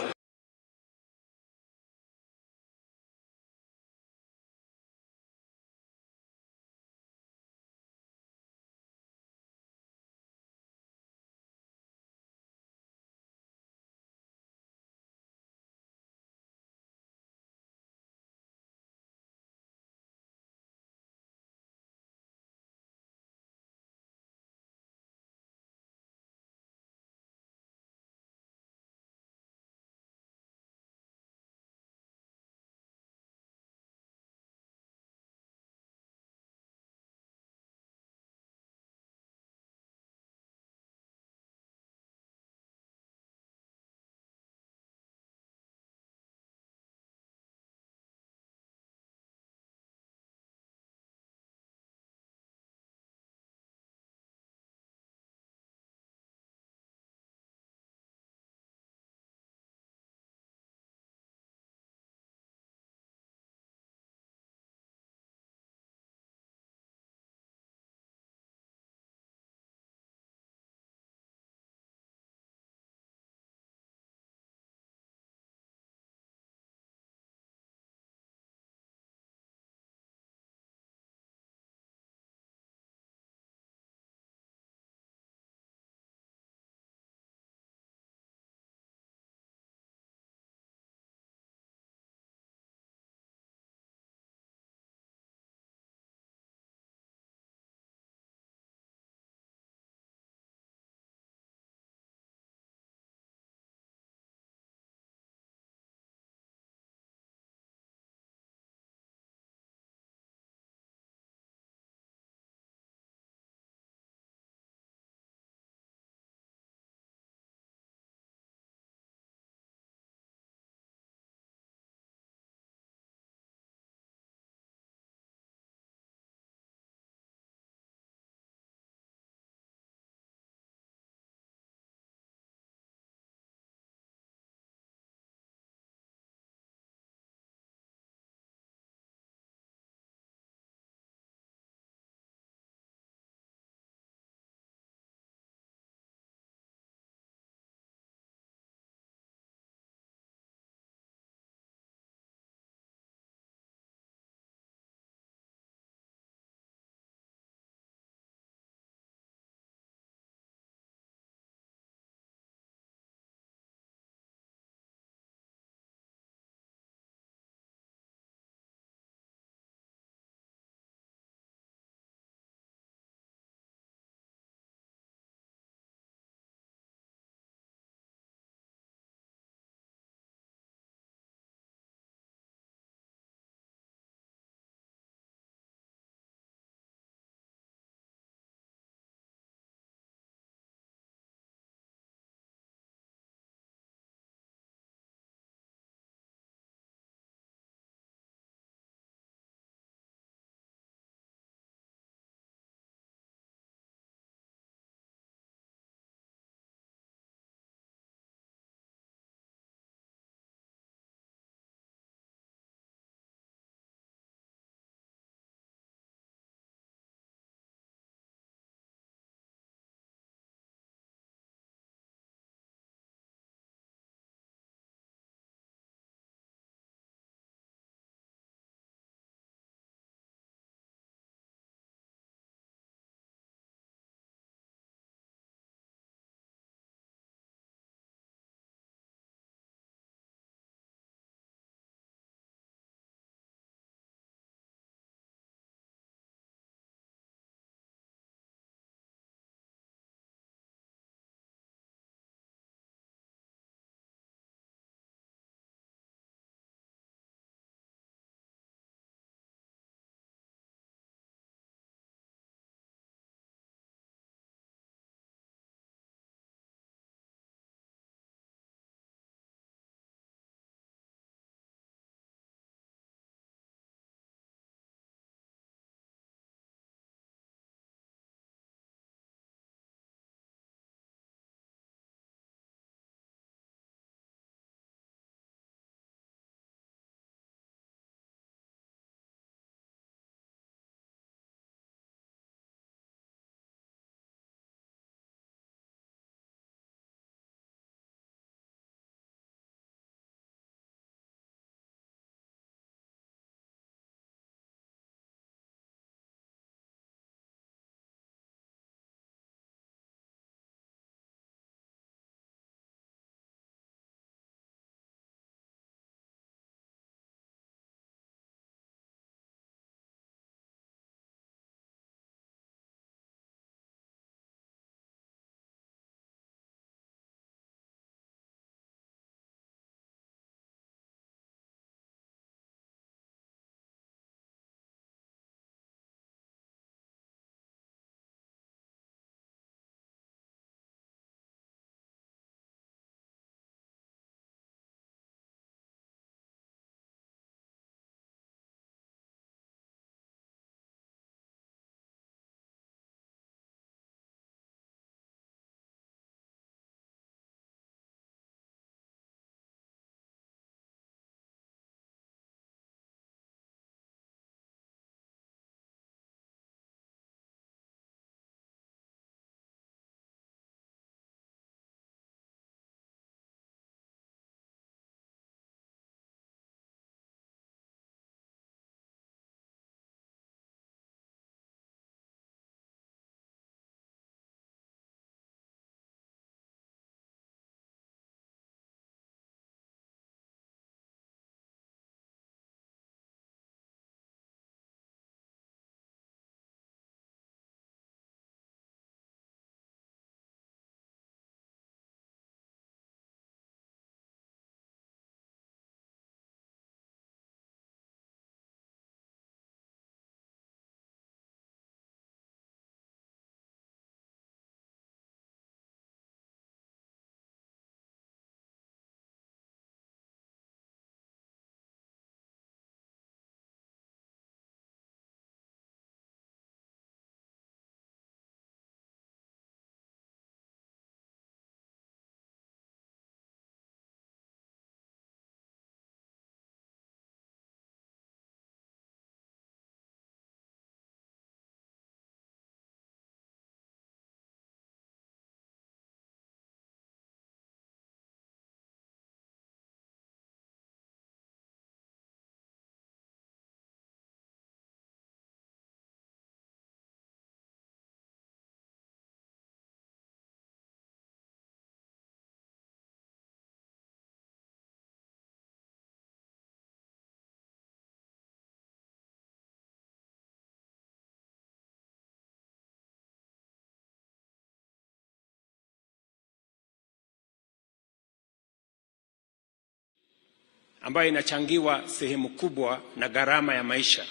ambayo inachangiwa sehemu kubwa na gharama ya maisha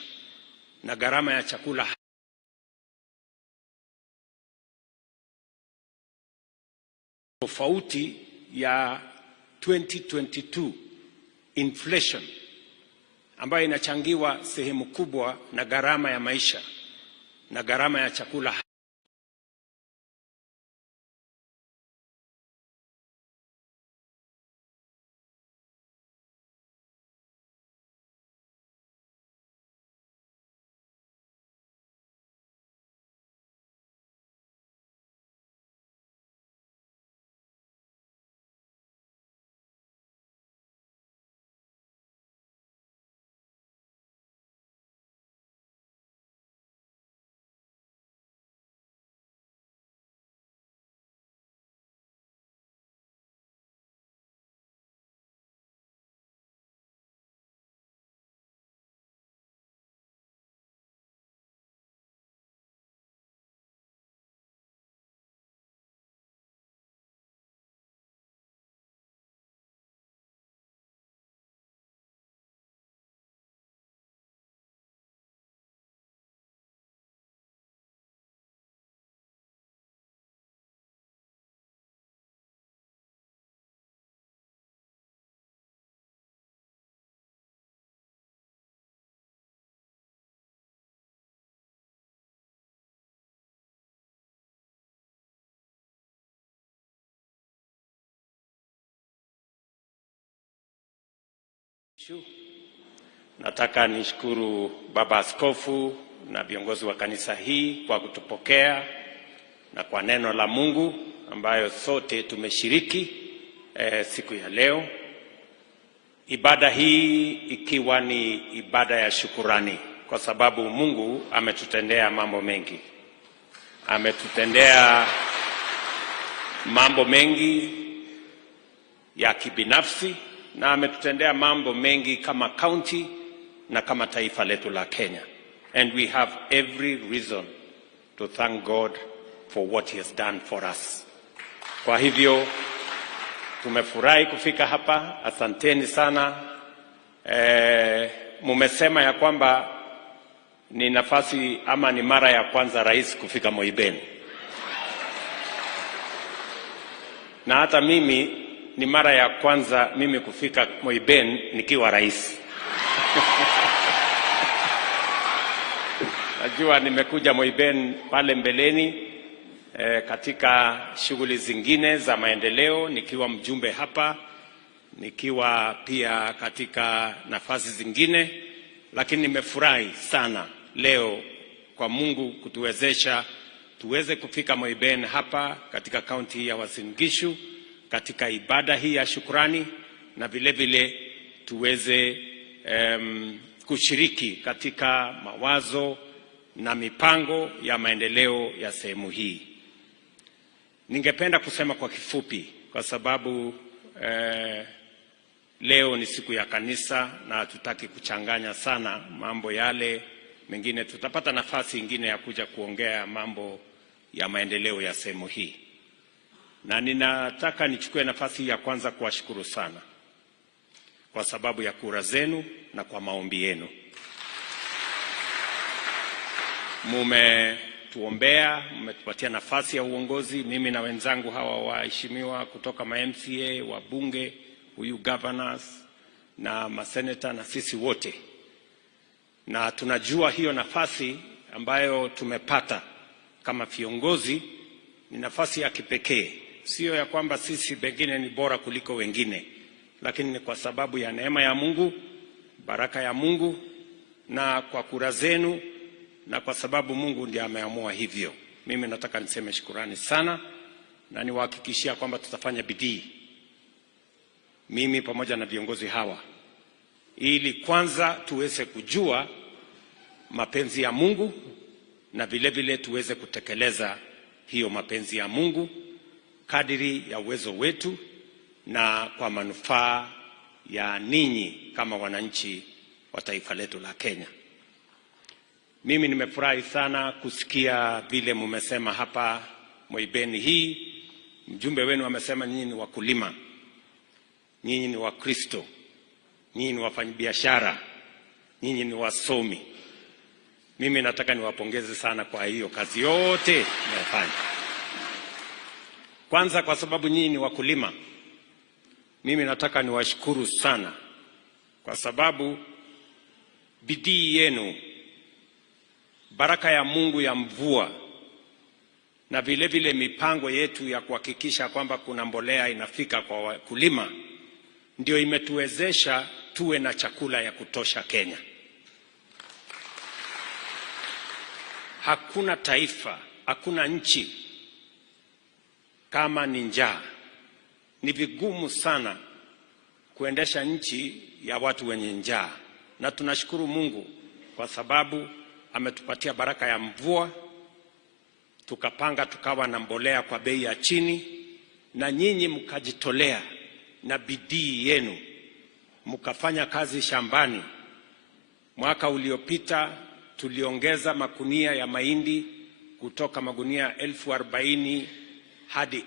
na gharama ya chakula. Tofauti ya 2022 inflation ambayo inachangiwa sehemu kubwa na gharama ya maisha na gharama ya chakula. Nataka nishukuru Baba Askofu na viongozi wa kanisa hii kwa kutupokea na kwa neno la Mungu ambayo sote tumeshiriki siku ya leo. Ibada hii ikiwa ni ibada ya shukurani kwa sababu Mungu ametutendea mambo mengi. Ametutendea mambo mengi ya kibinafsi na ametutendea mambo mengi kama county na kama taifa letu la Kenya. And we have every reason to thank God for what he has done for us. Kwa hivyo tumefurahi kufika hapa. Asanteni sana. Mumesema ya kwamba ni nafasi ama ni mara ya kwanza rais kufika Moibeni. Na hata mimi ni mara ya kwanza mimi kufika Moibeni nikiwa rais. Najua nimekuja Moibeni pale mbeleni katika shughuli zingine za maendeleo, nikiwa mjumbe hapa, nikiwa pia katika nafasi zingine, lakini nimefurahi sana leo kwa Mungu kutuwezesha tuweze kufika Moibeni hapa katika kaunti ya Uasin Gishu katika ibada hii ya shukrani, na vile vile tuweze kushiriki katika mawazo na mipango ya maendeleo ya sehemu hii. Ningependa kusema kwa kifupi kwa sababu leo ni siku ya kanisa na hatutaki kuchanganya sana mambo yale mengine. Tutapata nafasi ingine ya kuja kuongea mambo ya maendeleo ya sehemu hii. Na ninataka nichukue nafasi ya kwanza kuwashukuru sana kwa sababu ya kura zenu na kwa maombi yenu. Mumetuombea, mumetupatia nafasi ya uongozi, mimi na wenzangu hawa waheshimiwa kutoka ma-MCA, wabunge, huyu governors na maseneta na sisi wote. Na tunajua hiyo nafasi ambayo tumepata kama viongozi ni nafasi ya kipekee. Sio ya kwamba sisi pengine ni bora kuliko wengine, lakini ni kwa sababu ya neema ya Mungu, baraka ya Mungu na kwa kura zenu, na kwa sababu Mungu ndiye ameamua hivyo. Mimi nataka niseme shukrani sana na niwahakikishia kwamba tutafanya bidii, mimi pamoja na viongozi hawa, ili kwanza tuweze kujua mapenzi ya Mungu na vile vile tuweze kutekeleza hiyo mapenzi ya Mungu kadiri ya uwezo wetu na kwa manufaa ya ninyi kama wananchi wa taifa letu la Kenya. Mimi nimefurahi sana kusikia vile mumesema hapa Moibeni hii. Mjumbe wenu amesema nyinyi ni wakulima, nyinyi ni Wakristo, nyinyi ni wafanyabiashara, nyinyi ni wasomi. Mimi nataka niwapongeze sana kwa hiyo kazi yote mnayofanya. Kwanza kwa sababu nyinyi ni wakulima. Mimi nataka niwashukuru sana kwa sababu bidii yenu, baraka ya Mungu ya mvua na vile vile mipango yetu ya kuhakikisha kwamba kuna mbolea inafika kwa wakulima ndio imetuwezesha tuwe na chakula ya kutosha Kenya. Hakuna taifa, hakuna nchi kama ni njaa. Ni vigumu sana kuendesha nchi ya watu wenye njaa. Na tunashukuru Mungu kwa sababu ametupatia baraka ya mvua, tukapanga tukawa na mbolea kwa bei ya chini, na nyinyi mkajitolea na bidii yenu mkafanya kazi shambani. Mwaka uliopita tuliongeza magunia ya mahindi kutoka magunia 40,000 hadi